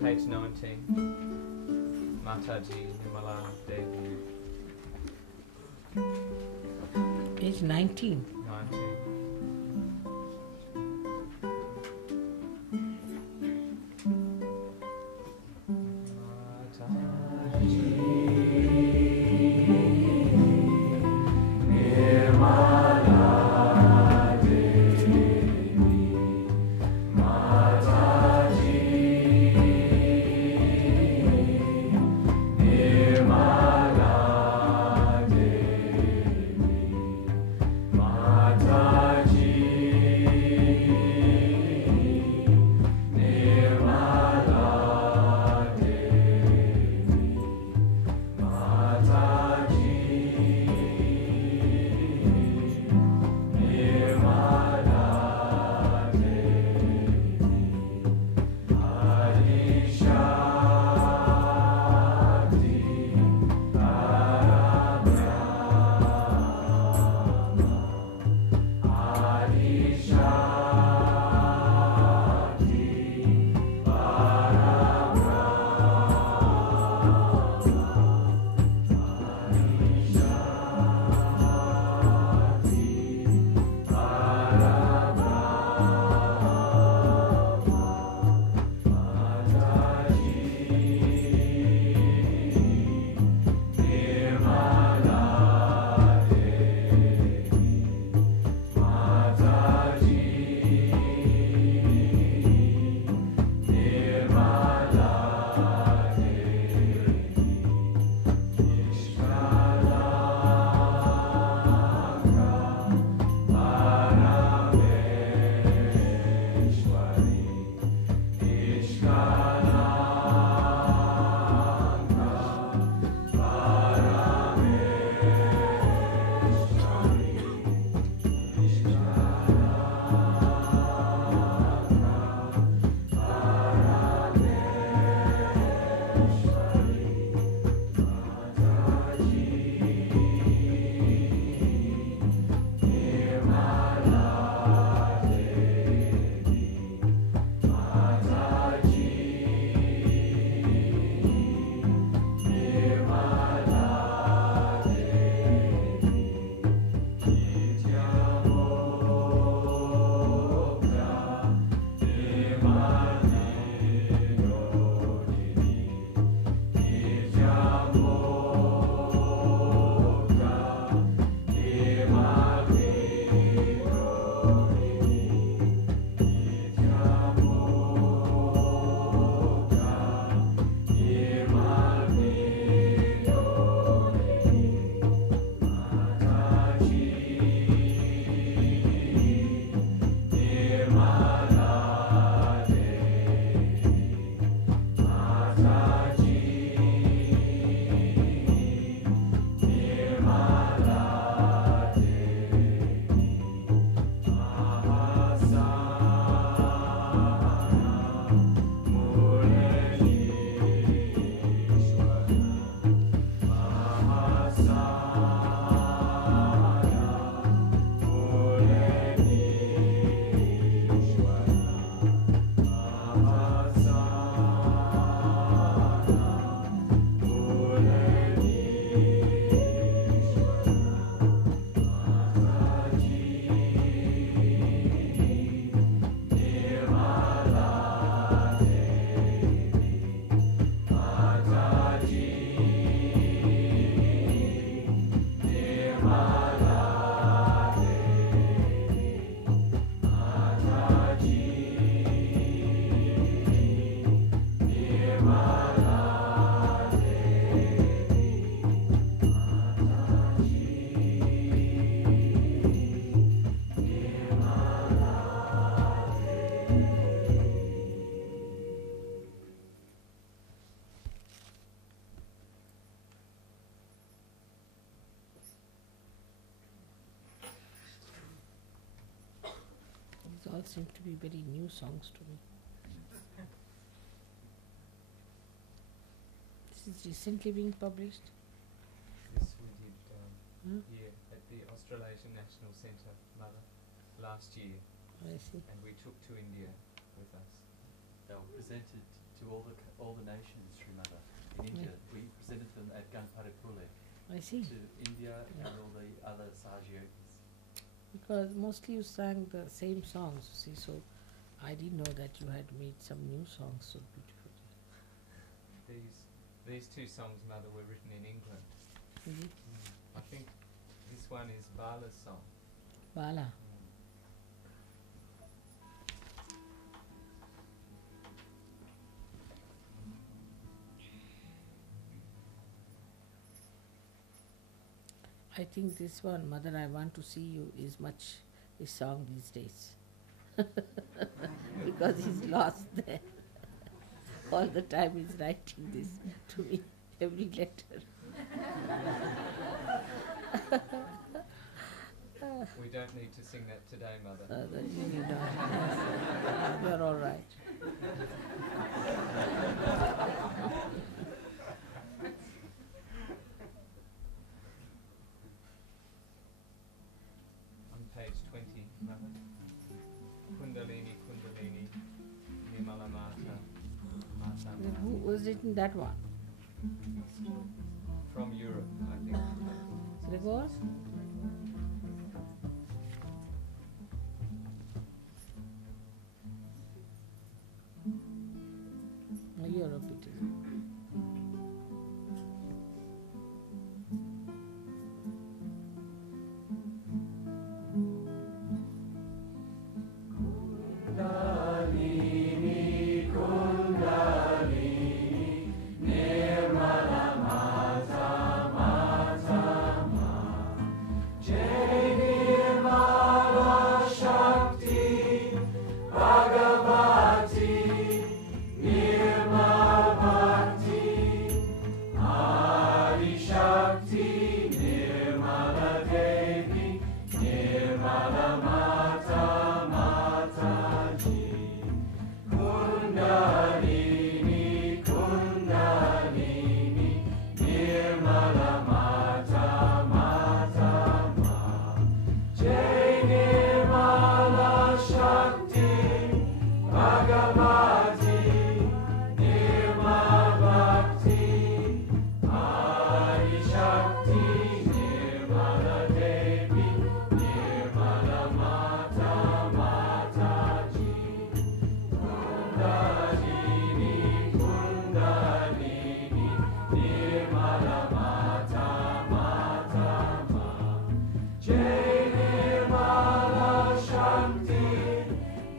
page 19. Mataji Nirmala Devi. Page 19. 19. all seem to be very new songs to me. This is recently being published. Yes, we did here at the Australasian National Centre, Mother, last year. I see. And we took to India with us. They were presented to all the nations, Sri Mother, in India. We presented them at Ganparipule I see. to India and all the other Sahaja-yogis. Because mostly you sang the same songs, you see, so I didn't know that you had made some new songs so beautiful. These two songs, Mother, were written in England. Really? I think this one is Bala's song. Bala. I think this one, Mother, I want to see you, is song these days. Because he's lost there. All the time he's writing this to me, every letter. We don't need to sing that today, Mother. You don't. You're all right. On page 20, Mother. Kundalini, Kundalini, Nimala Mata, Mata. Who was written that one? From Europe, I think. Gregor? Europe it is.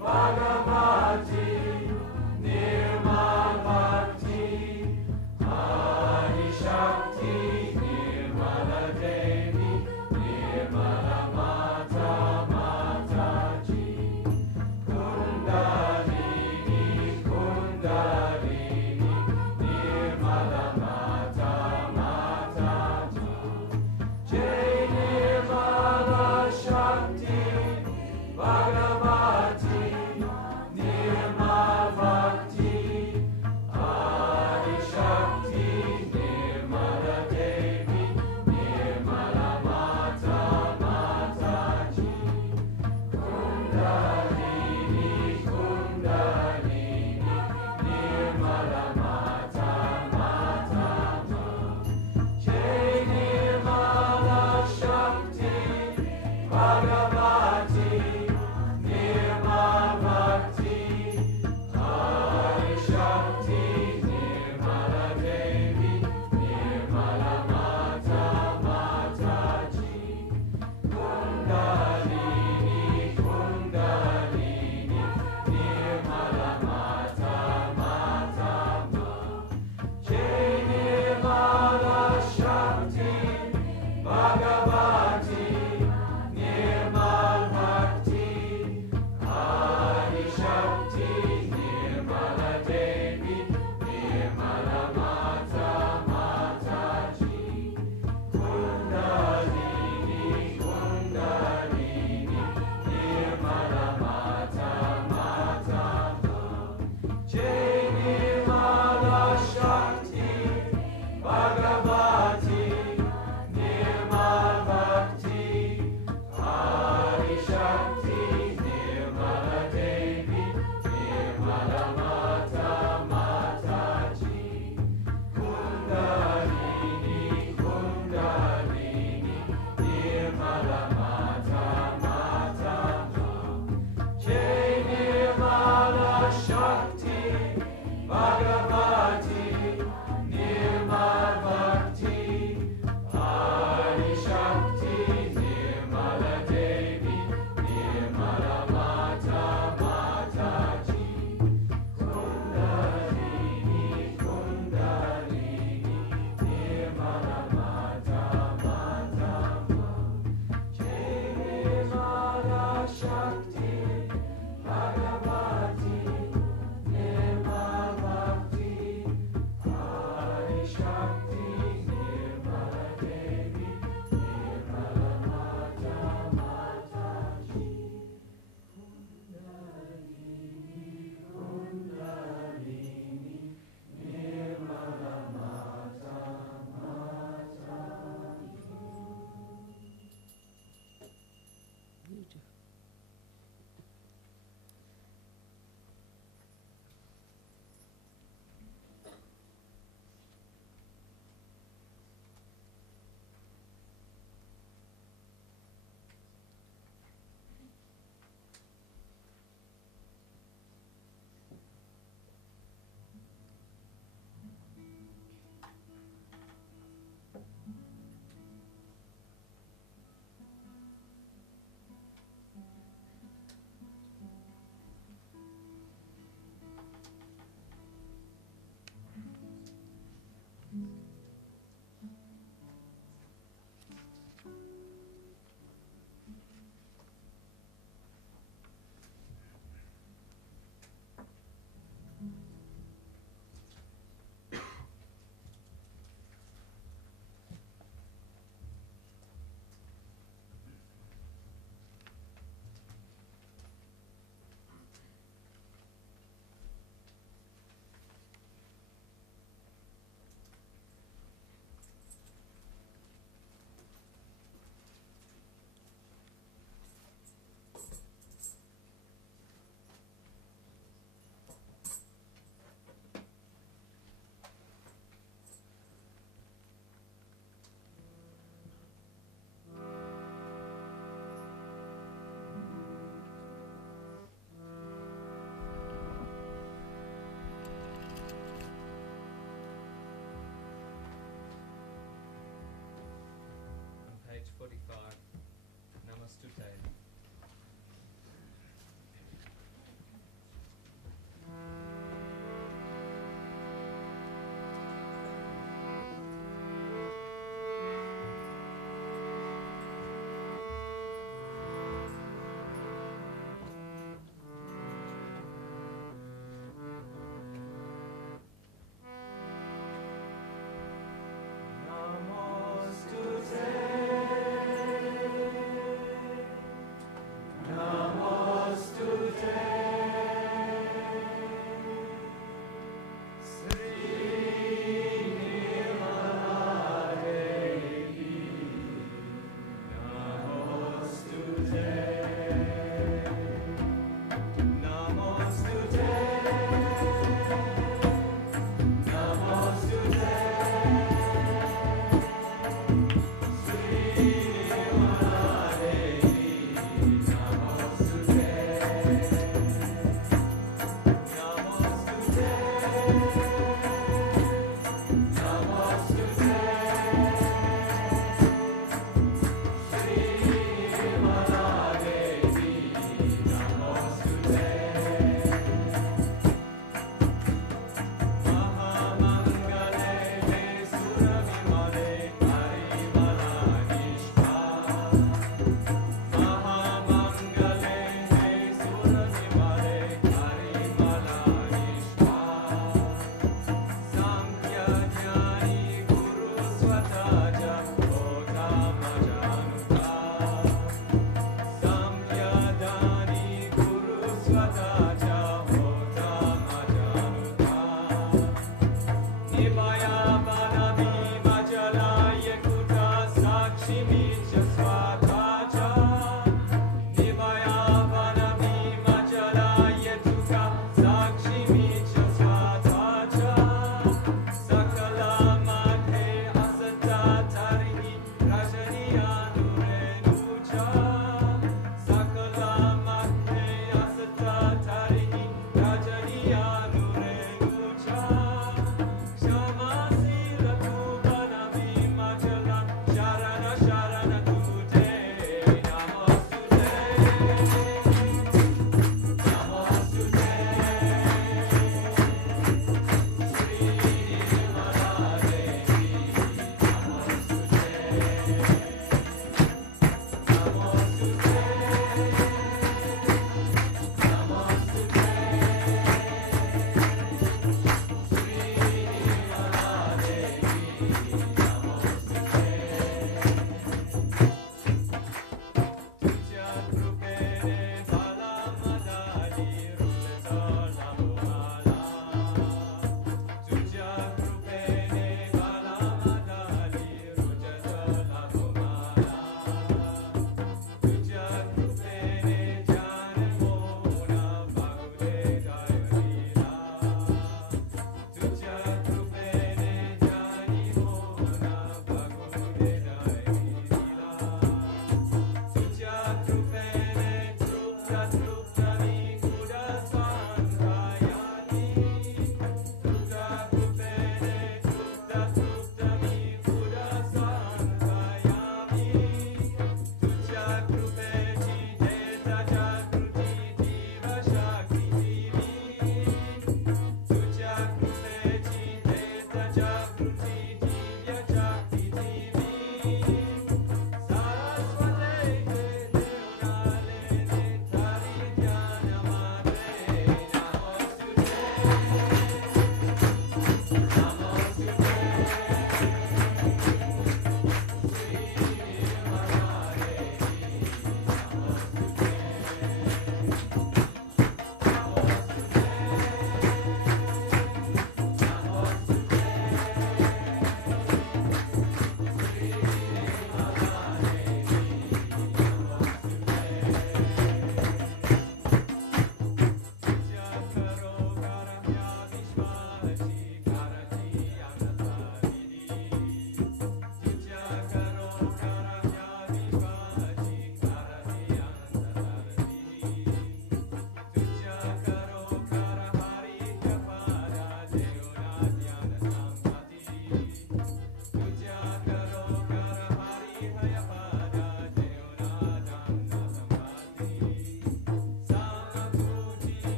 Bhagavati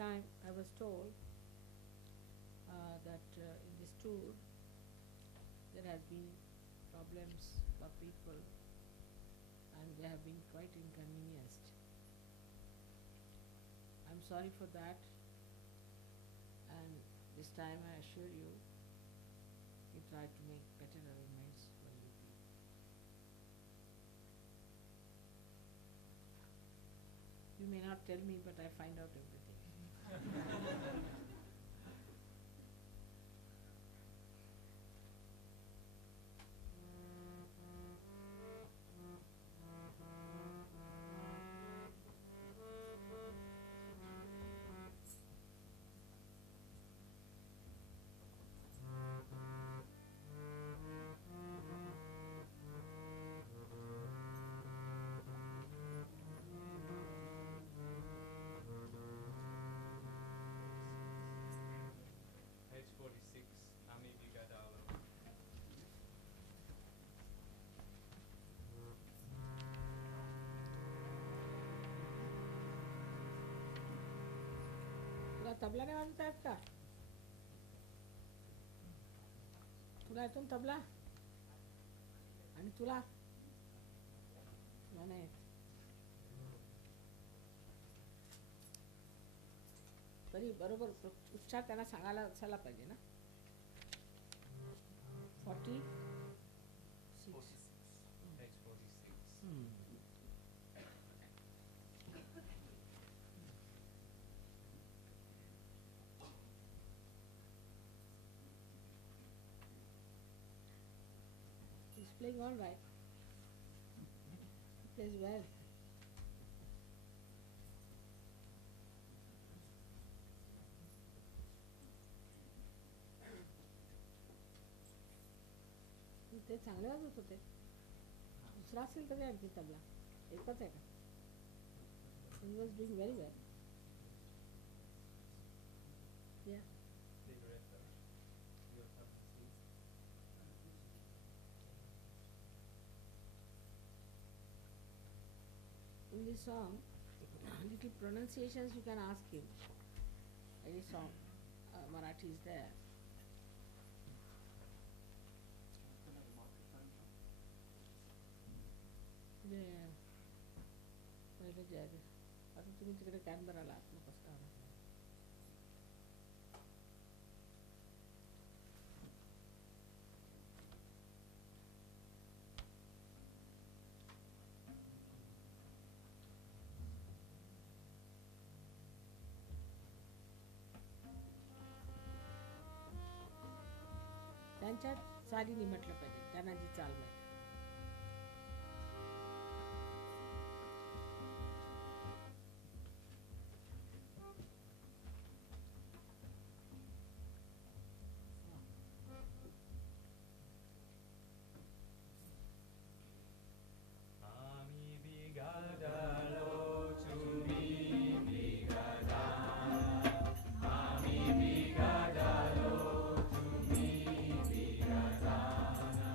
time I was told that in this tour there has been problems for people and they have been quite inconvenienced. I'm sorry for that, and this time I assure you, we try to make better arrangements for you people. You may not tell me, but I find out everything. Page 46, Nami Vigadalo. तुला तबला नाही वाजवता येत का? तुला येतो ना तबला? आणि तुला? तुला नाही येत. तरी बरोबर उच्चार त्यांना सांगायला असायला पाहिजे ना. 46. Page 46. He's playing all right. He plays well. ते चांगले वाजवत होते. दुसरा असेल तरी आणखी तबला एकच आहे का? He was doing very well. Yeah. Libretto. Your publicist. In this song, little pronunciations you can ask him. Any song, Marathi is there. पहिलं जे आहे आता तुम्ही तिकडे कॅनबराला आहात मग कसं काय? त्यांच्या चालीने म्हटलं पाहिजे, त्यांना जी चाल माहिती. Ami Vigadalo, Tumi Vigadana. Ami Vigadalo, Tumi Vigadana.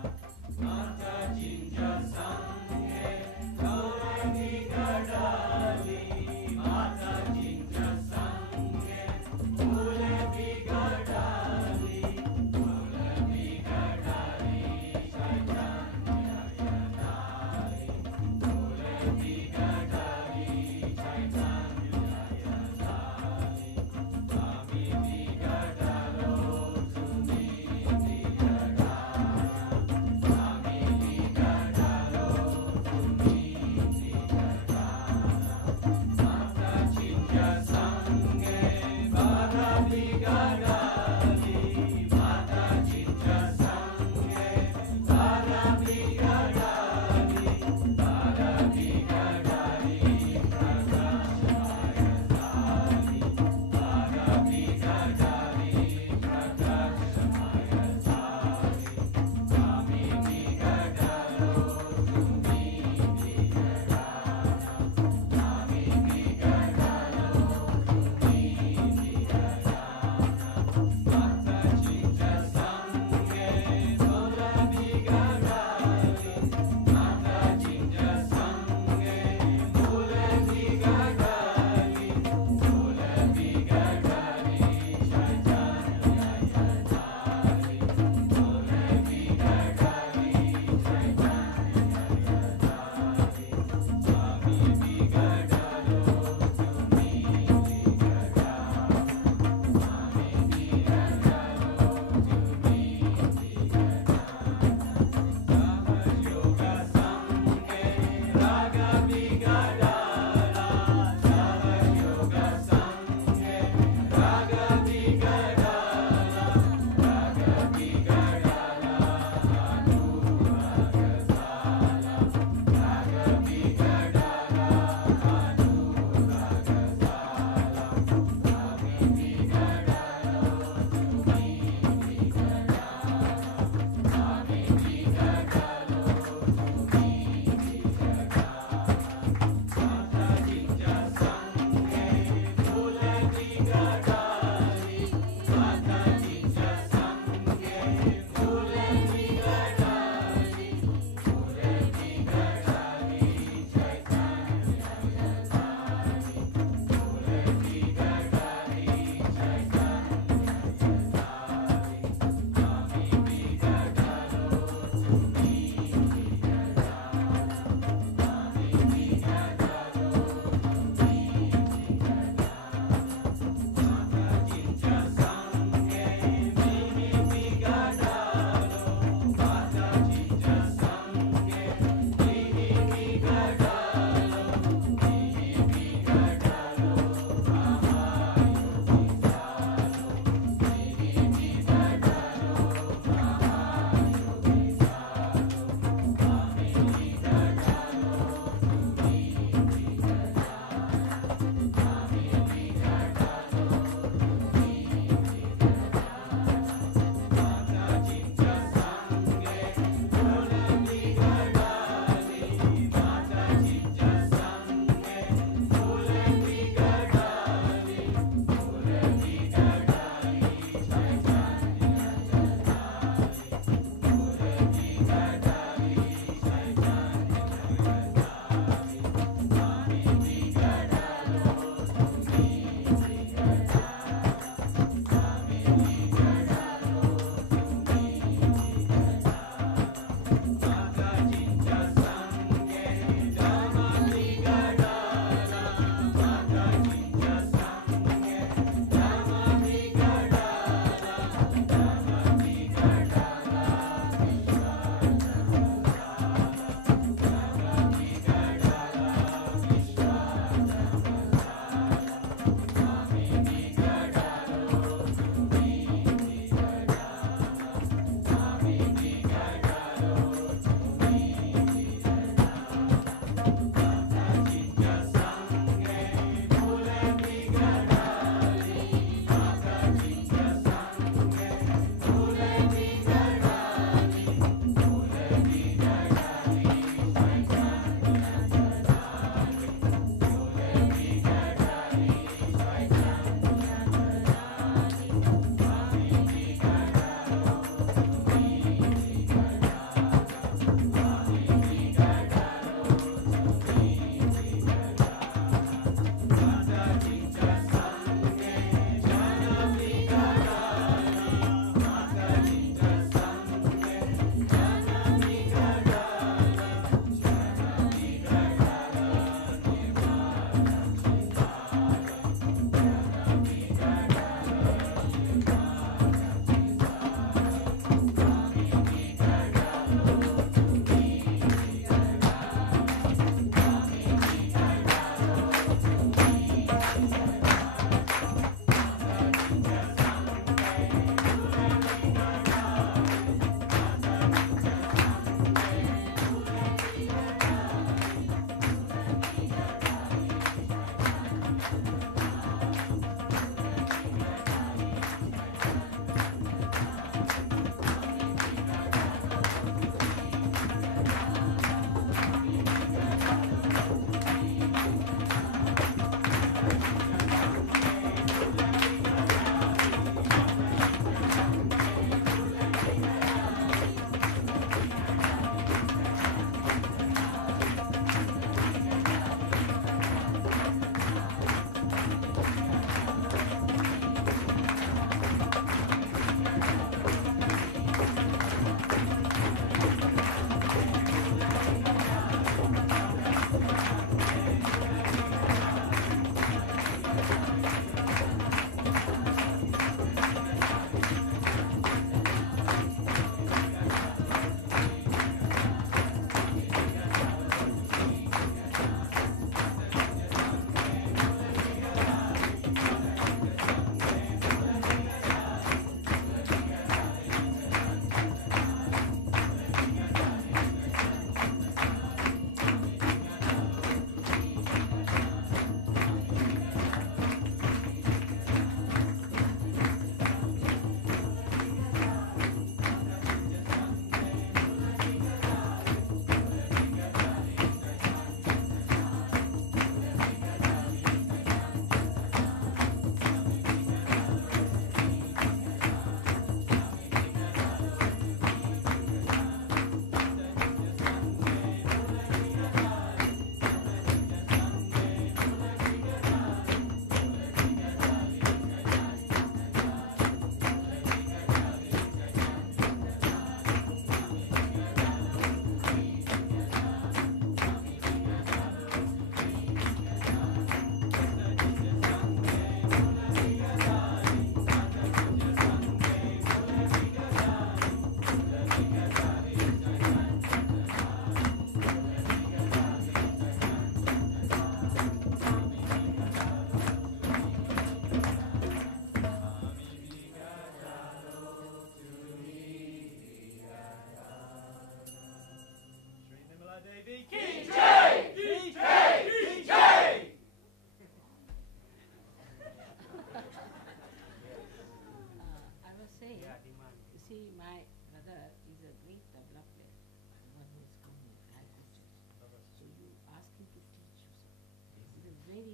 very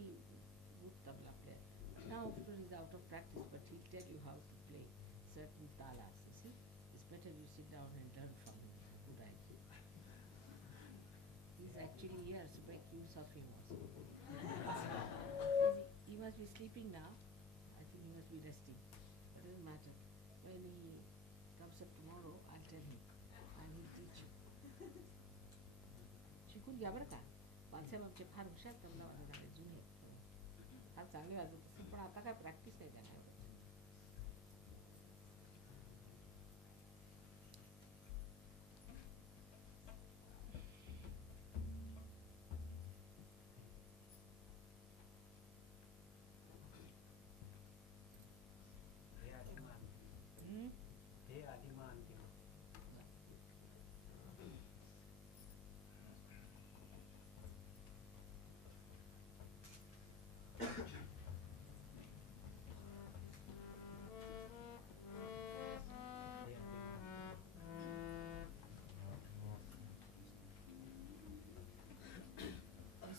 good tabla player. Now, of course, he's out of practice, but he'll tell you how to play certain talas. You see, it's better you sit down and learn from him. Good idea. He's actually here, so make use of him also. He must be sleeping now. I think he must be resting. It doesn't matter. When he comes up tomorrow, I'll tell him and he'll teach you. शिकून घ्या बरं का. बादशाह आमचे फार हुशार तबला वाजवणारे जुने फार चांगले वाजवत असेल पण आता काय प्रॅक्टिस नाही त्यांना एवढं.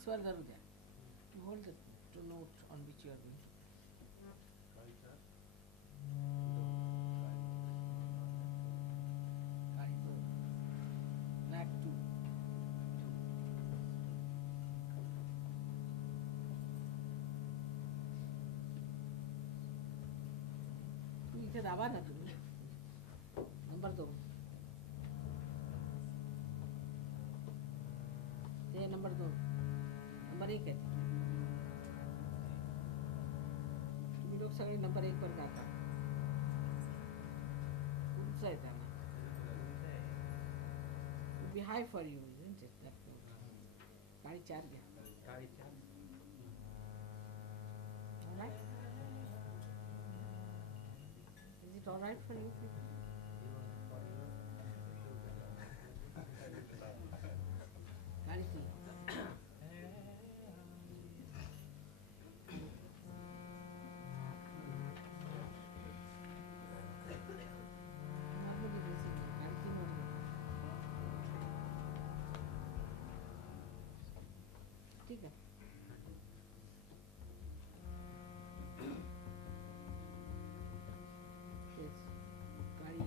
स्वर धरू द्या. To hold the to note on which you are going. Black 2. इथे दाबा ना तुम्ही. नंबर 2. ते नंबर 2. नंबर 1 आहे. तुम्ही लोक सगळे नंबर 1 वर गाता. उंच आहे त्यांना. It would be high for you, isn't it? That note. काळी 4 घ्या. All right? Is it all right for you people? काळी 3. ठीक आहे. तेच काळी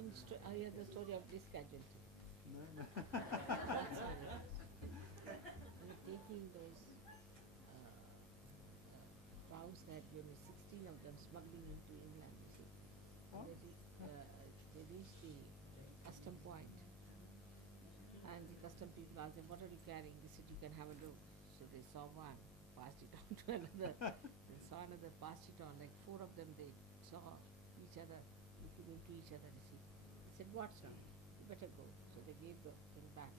I hear the story of this casualty. No, no. That's all. We're taking those pounds that 16 of them smuggling into England, you see. Oh. They reached the custom point, and the custom people asked them, "What are you carrying?" They said, "You can have a look." So they saw one, passed it on to another. They saw another, passed it on. Like 4 of them, they saw each other, looking into each other. You see, they said, "What's wrong? You better go." So they gave the thing back,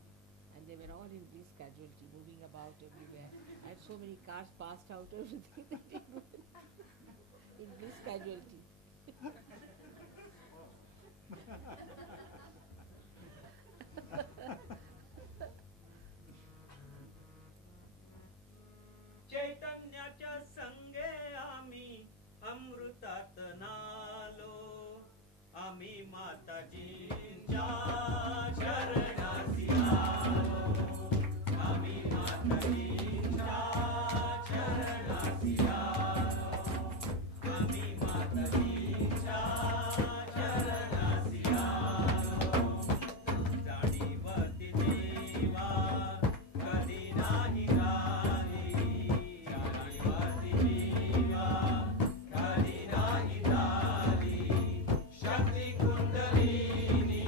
and they were all in bliss casualty, moving about everywhere. I had so many cars passed out, everything they did in bliss casualty. चैतन्याच्या संगे आम्ही अमृतात नालो आम्ही माताजींच्या चरणासी आलो आम्ही माताजींच्या चरणासी आलो आम्ही माताजींच्या चरणासी आलो जाणीवती देवा कधी नाही झाली जाणीवती देवा कधी नाही झाली शक्ती kundalini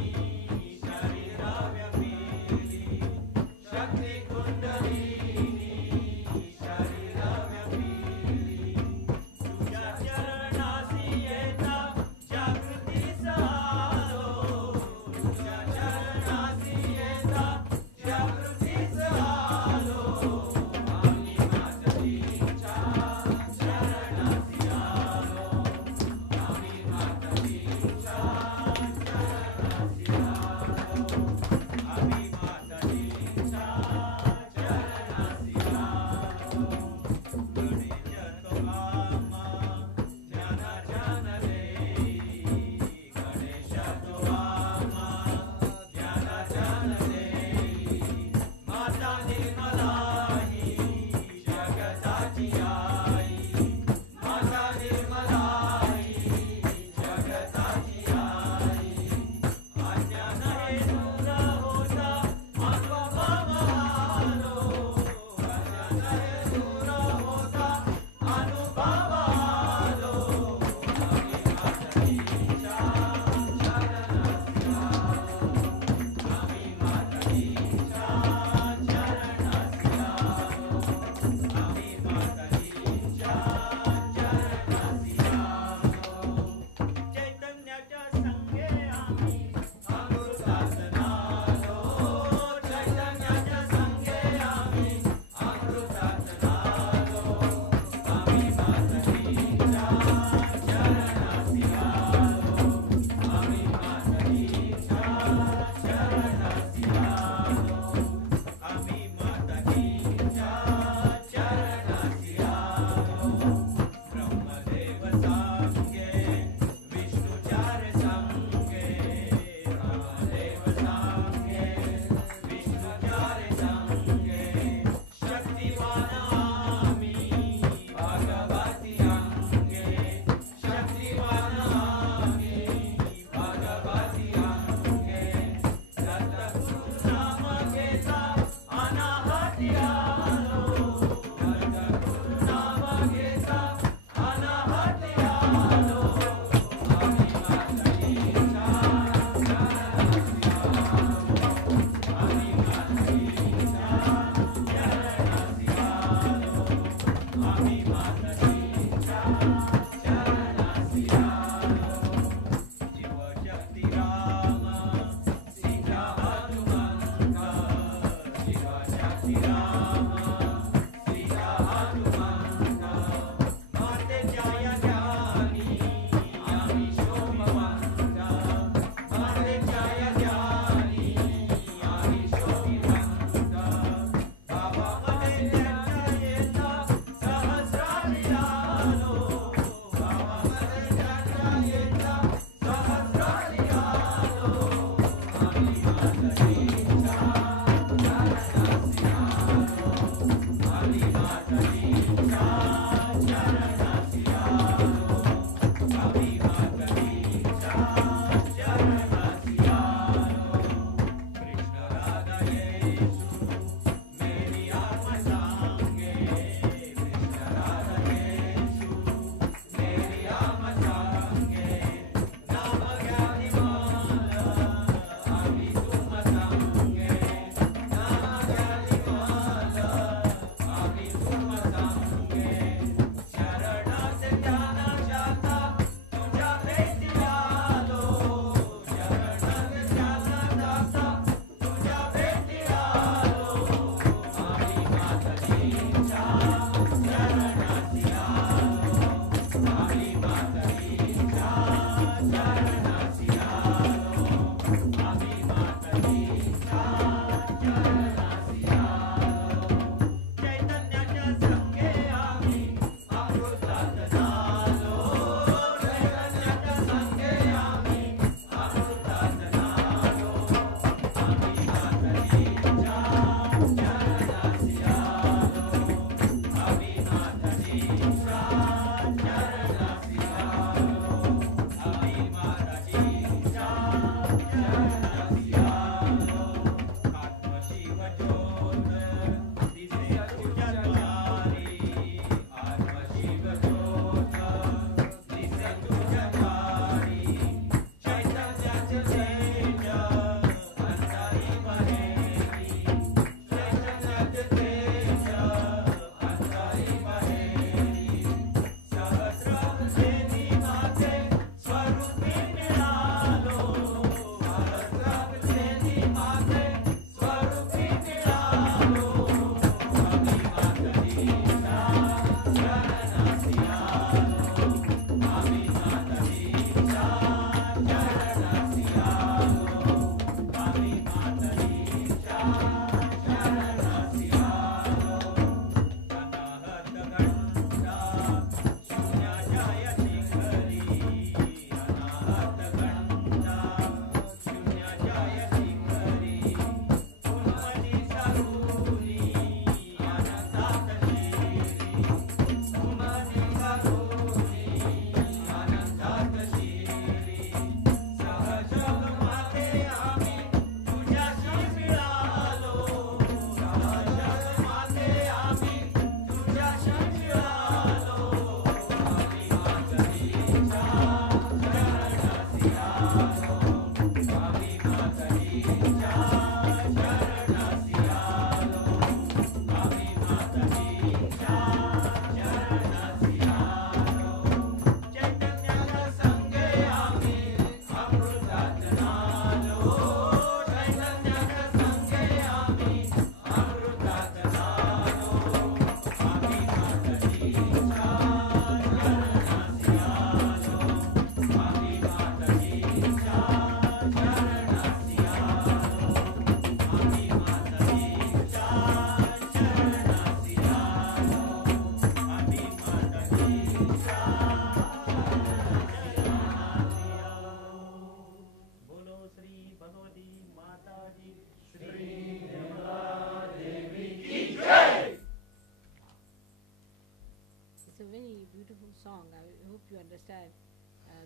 song. I hope you understand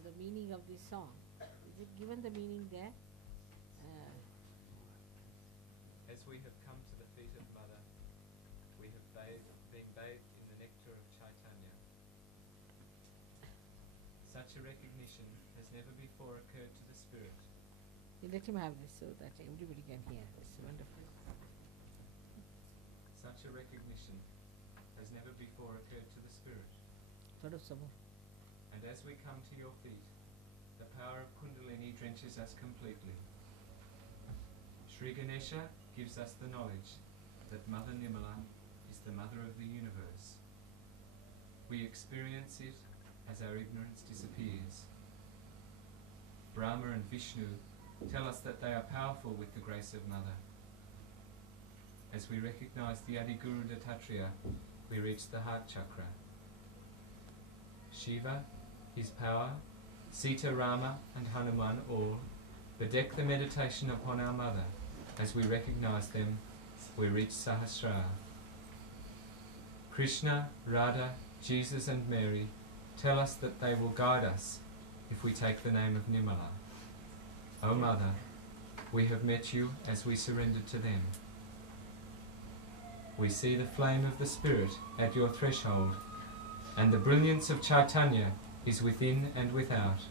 the meaning of this song. Is it given the meaning there? As we have come to the feet of Mother, we have been bathed in the nectar of Chaitanya. Such a recognition has never before occurred to the spirit. Let him have this so that everybody can hear. It's wonderful. Such a recognition has never before occurred to the spirit. And as we come to your feet, the power of Kundalini drenches us completely. Sri Ganesha gives us the knowledge that Mother Nirmala is the mother of the universe. We experience it as our ignorance disappears. Brahma and Vishnu tell us that they are powerful with the grace of Mother. As we recognize the Adi Guru Dattatreya, we reach the heart chakra. Shiva, his power, Sita, Rama and Hanuman all bedeck the meditation upon our Mother. As we recognize them, we reach Sahasrara. Krishna, Radha, Jesus and Mary tell us that they will guide us if we take the name of Nirmala. O Mother, we have met you as we surrendered to them. We see the flame of the Spirit at your threshold, and the brilliance of Chaitanya is within and without.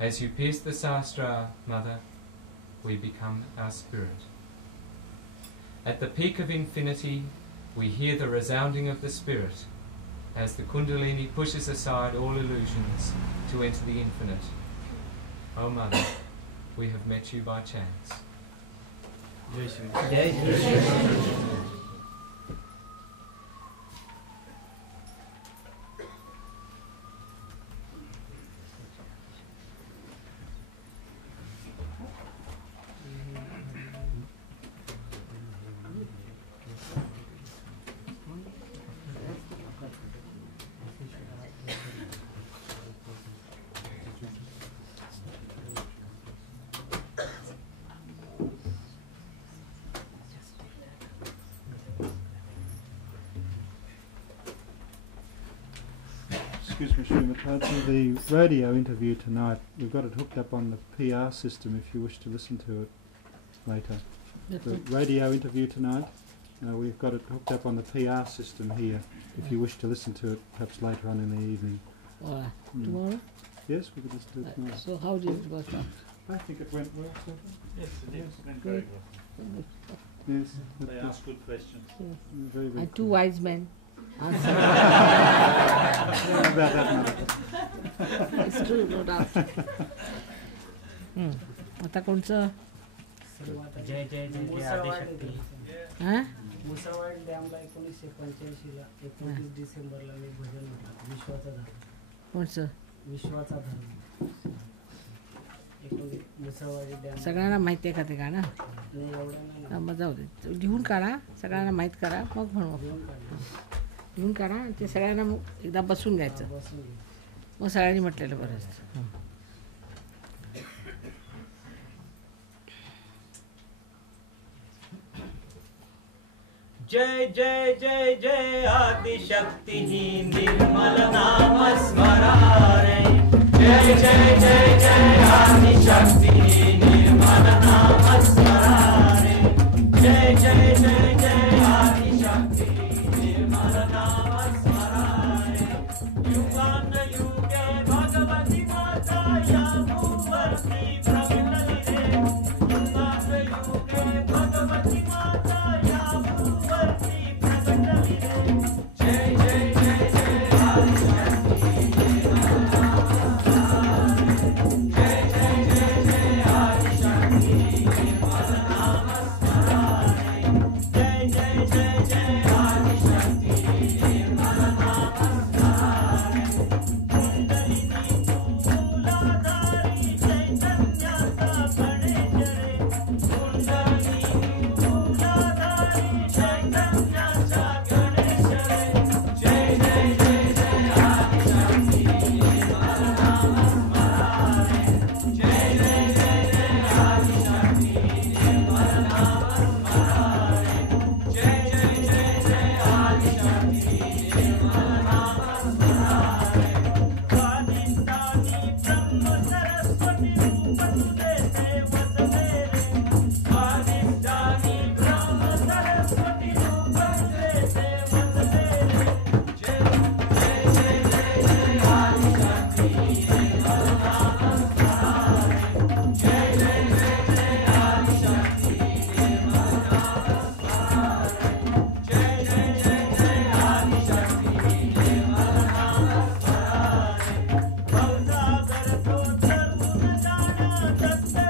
As you pierce the Sahasrara, Mother, we become our spirit. At the peak of infinity, we hear the resounding of the Spirit, as the Kundalini pushes aside all illusions to enter the infinite. O Mother, we have met you by chance. Excuse me, Srimati, the radio interview tonight, we've got it hooked up on the PR system if you wish to listen to it later. The radio interview tonight, we've got it hooked up on the PR system here if you wish to listen to it perhaps later on in the evening. Tomorrow? Yes, we could listen to it tomorrow. So how did it work out? I think it went well, Stephen. Yes, it did. Yes. It went very well. Yes. They asked good questions. Yes. Very, very And two wise men answered. about that It's true, no doubt. आता कोणचं? जय जय जय जय आदिशक्ती. मुसळवाडी डॅमला 1985 ला 29 डिसेंबरला मी भजन म्हटलं विश्वाचा धर्म. कोणचं? विश्वाचा धर्म. मुसळवाडी डॅम. सगळ्यांना माहिती आहे का ते गाणं? नाही एवढं नाही. मग जाऊ दे, लिहून काढा, सगळ्यांना माहीत करा, मग म्हणू. लिहून काढा आणि ते सगळ्यांना एकदा बसून घ्यायचं, मग सगळ्यांनी म्हटलेलं बरं असतं. जय जय जय जय आदिशक्ति निर्मल नाम स्मरारे. जय जय जय जय आदिशक्ति निर्मल नाम स्मरारे. जय जय जय जय आदिशक्ति निर्मल नाम स्मरारे. युगान युगे भगवती माता या भूवर्ती प्रगटली रे. युगान युगे भगवती माता या भूवर्ती प्रगटली रे. जय जय जय जय आदिशक्ति निर्मल नाम स्मरारे. जय जय जय जय Hallelujah.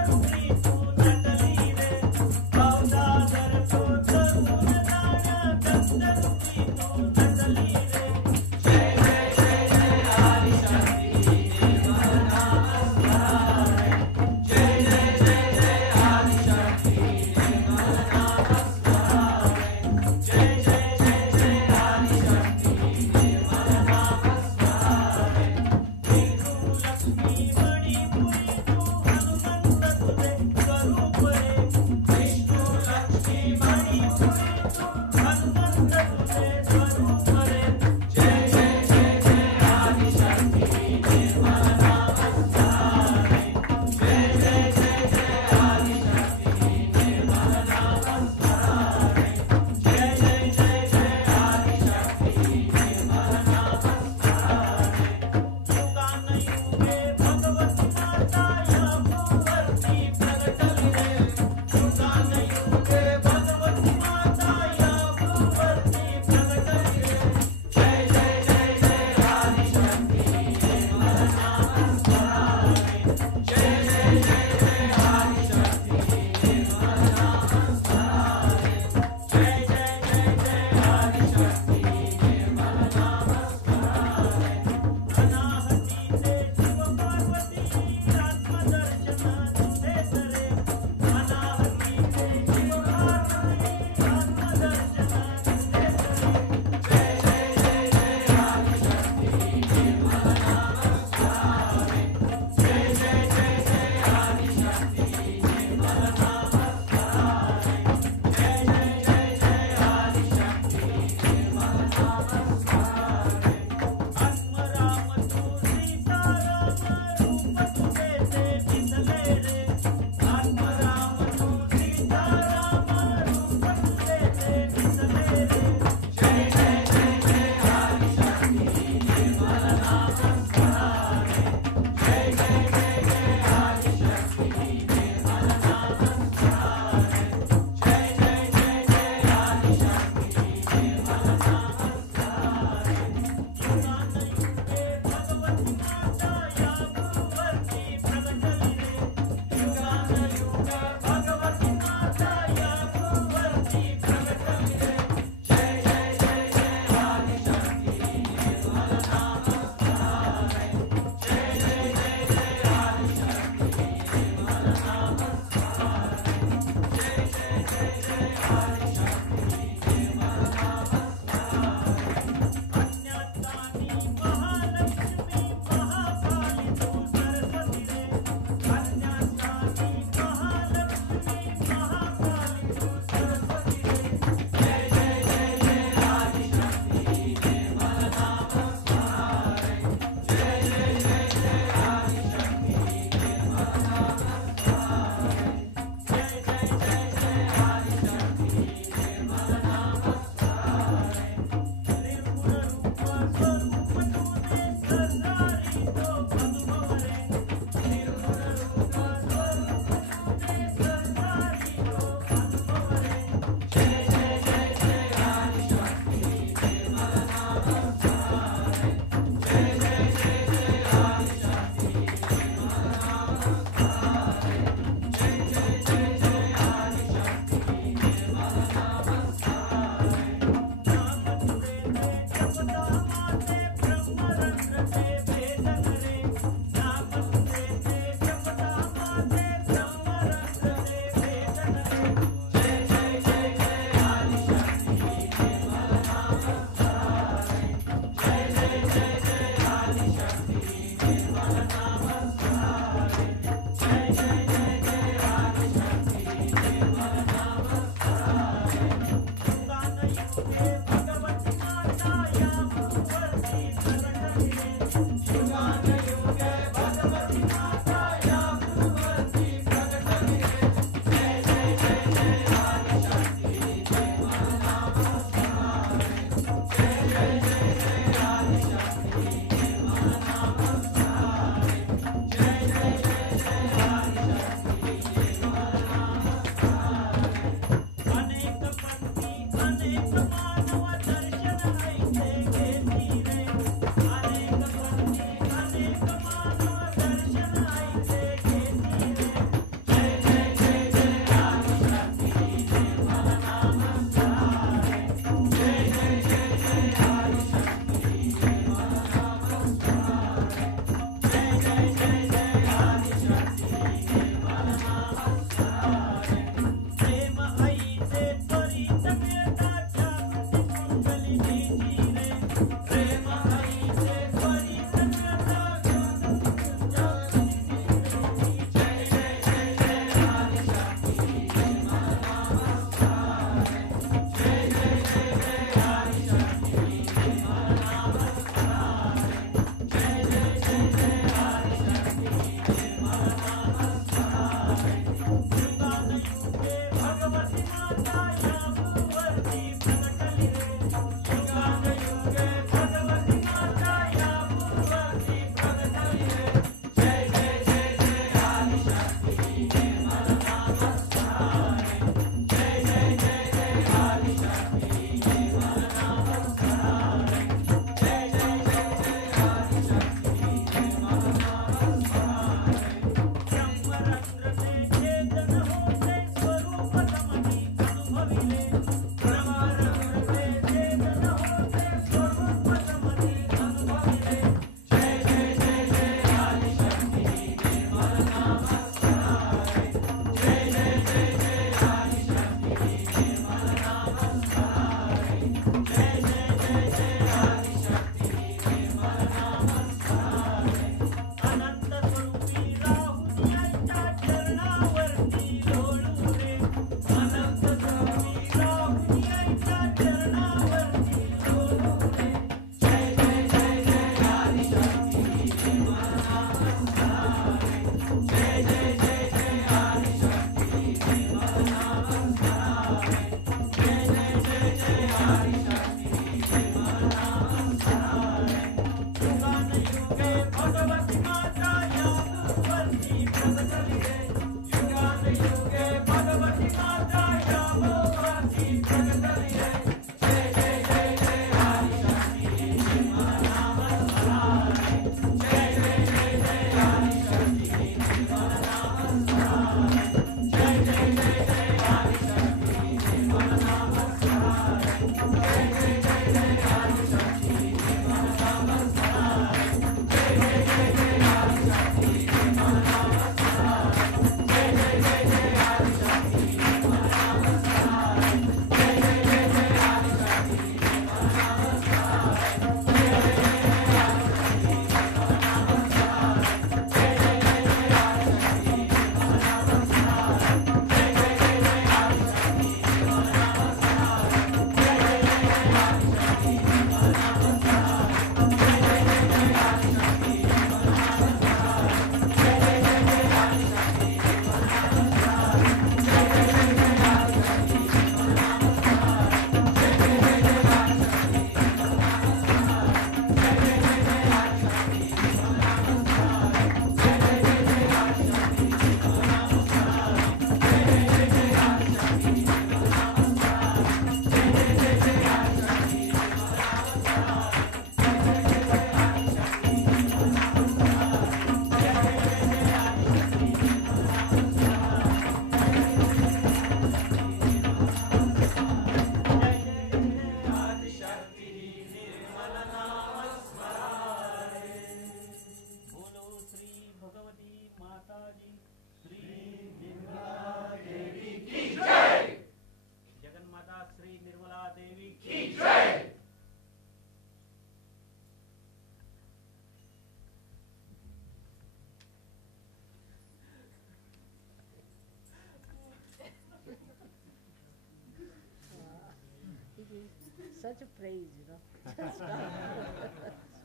Such a praise, you know. Just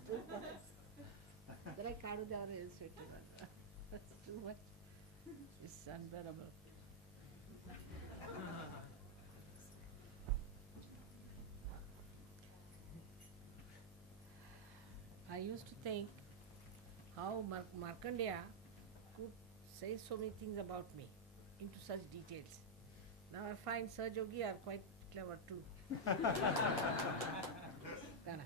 too much. Then I can't do it. That's too much. It's unbearable. I used to think how Markandeya could say so many things about me into such details. Now I find Sir Jogi are quite clever too. Kana.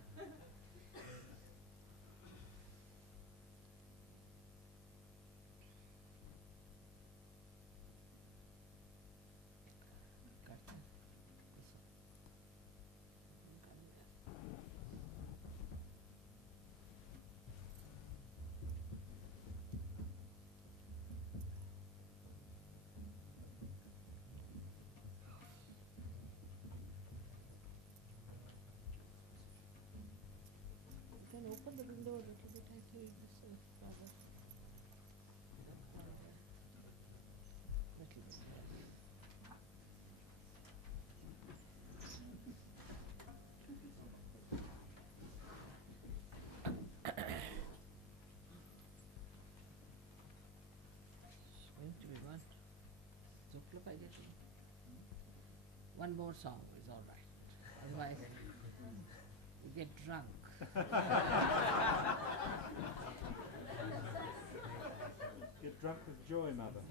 Can open the window a little bit, I think this is rather little bit. It's going to be one more song is all right. Otherwise, you get drunk. Get drunk with joy, Mother.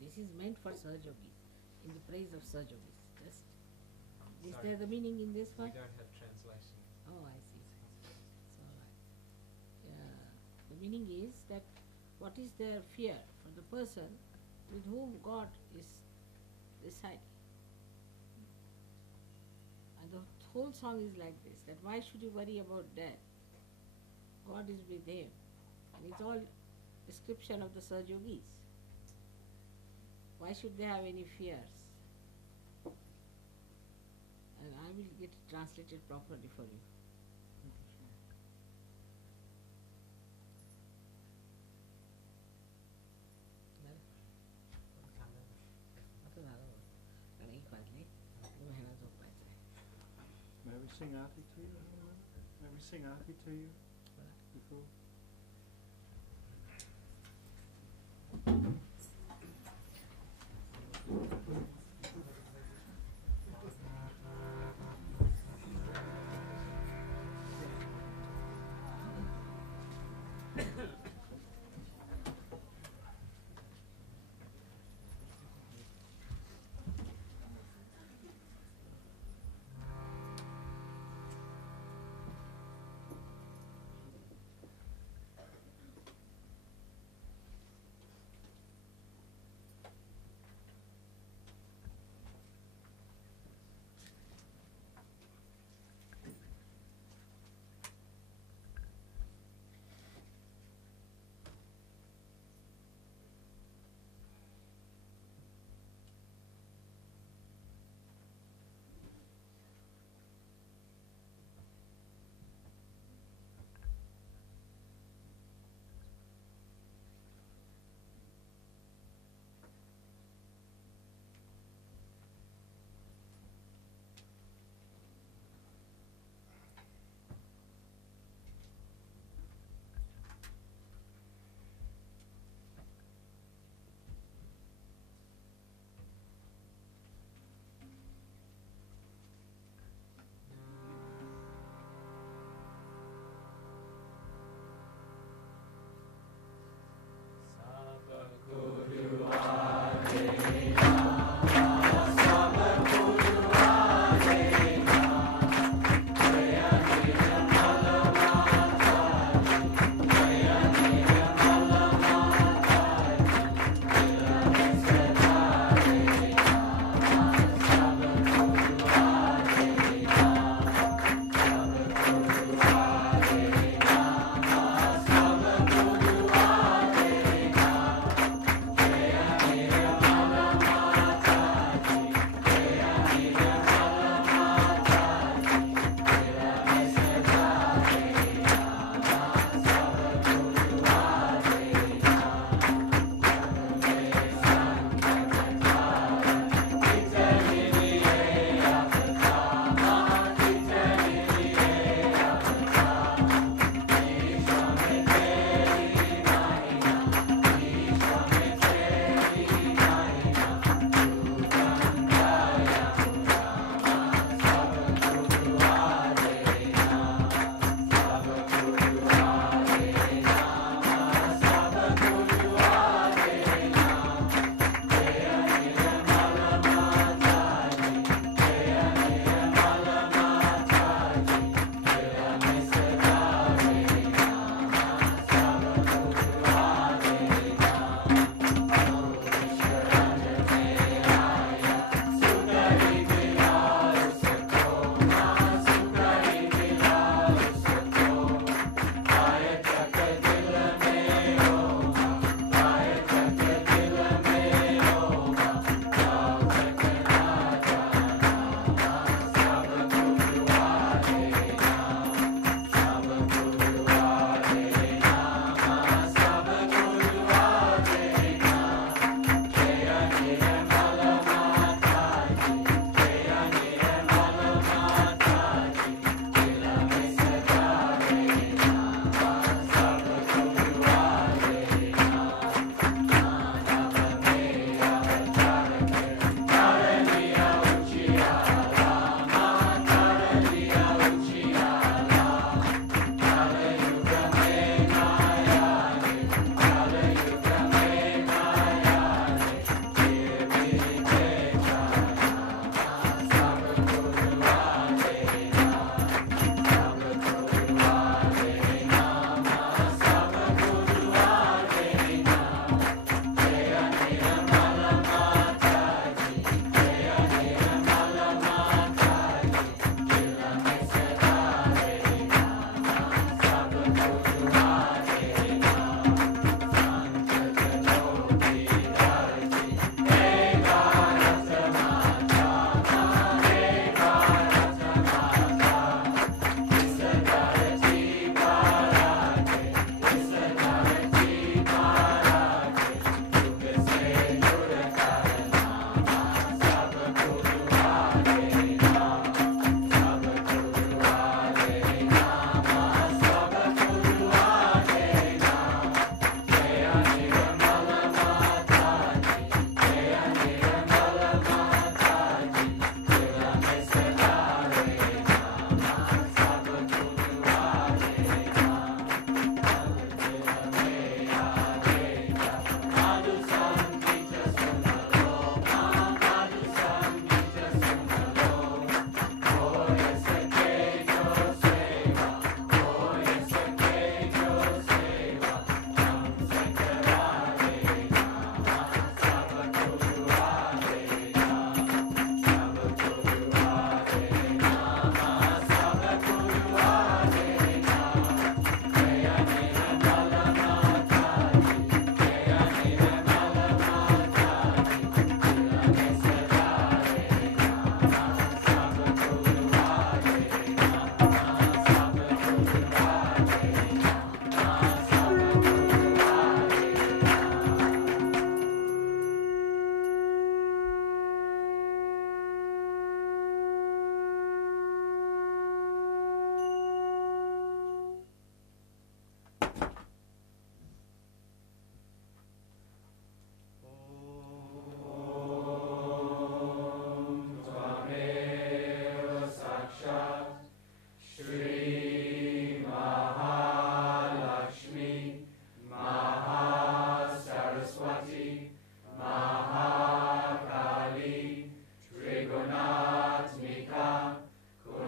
this is meant for Sahajogis, in the praise of Sahajogis. Just is Sorry. there the meaning in this We one? don't have translation. Oh, I see. So, the meaning is that what is their fear for the person with whom God is residing. And the whole song is like this, that why should you worry about death? God is with him. And it's all description of the Sahajogis. Why should they have any fears? And I will get it translated properly for you. May we sing Arti to you? May we sing Arti to you before?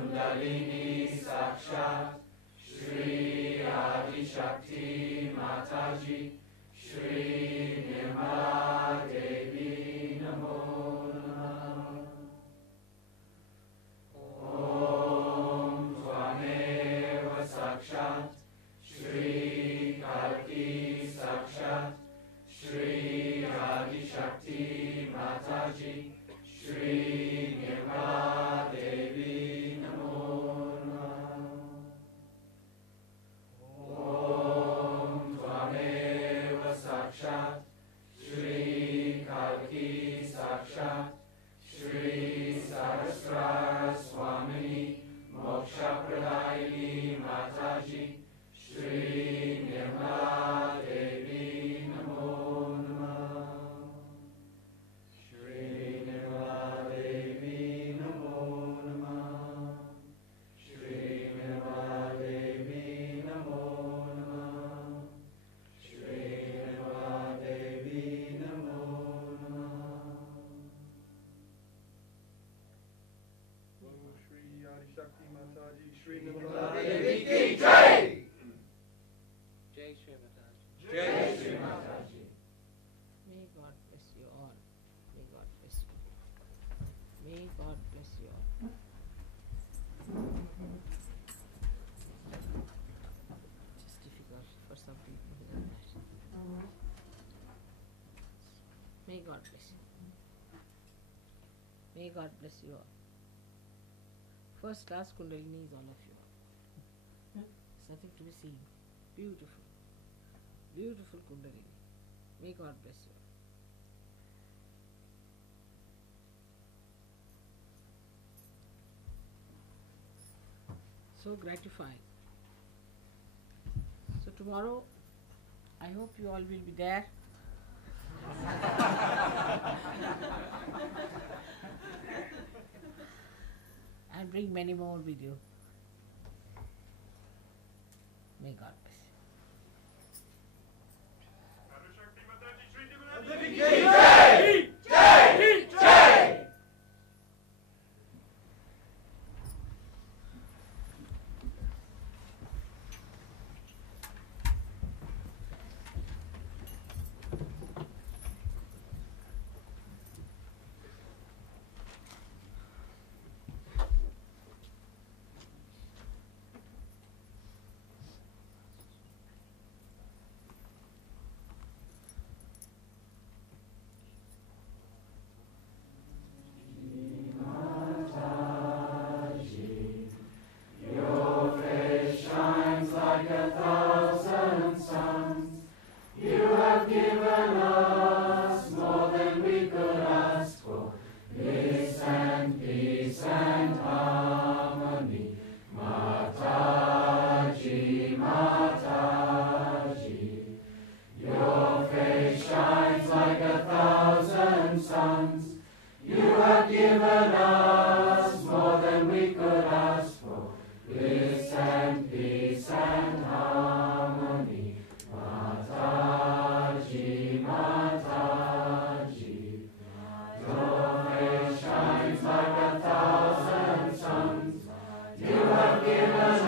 Kundalini Sakshat Shri Adi Shakti Mataji Shri Nirmala Devi Namo Namah. Om Tvameva Sakshat Shri Kalki Sakshat Shri Adi Shakti Mataji Shri Nirmala Devi Namo Namah. Om Tvameva Sakshat Shri Kalki Sakshat Shri Saraswara Swamini Moksha Pradayini Mataji Shri Nirmala Devi Namo Namah. Shri Nirmala Devi Namo Namah. Shri Nirmala Devi Namo Namah. Shri Nirmala Devi Namo Namah. Bolo Shri Adi Shakti Mataji Shri Nirmala Nirmala Devi Devi Ki Jai! Jai Shri Mataji. Jai Shri Mataji. May God bless you all. May God bless you. May God bless you all. It's difficult for some people to hear that. May God bless you. May God bless you all. First class Kundalini is all of you. There's nothing to be seen. Beautiful. Beautiful Kundalini. May God bless you. So gratifying. So tomorrow, I hope you all will be there. And bring many more with you. May God bless you. Jai! Jai! Jai! You have given us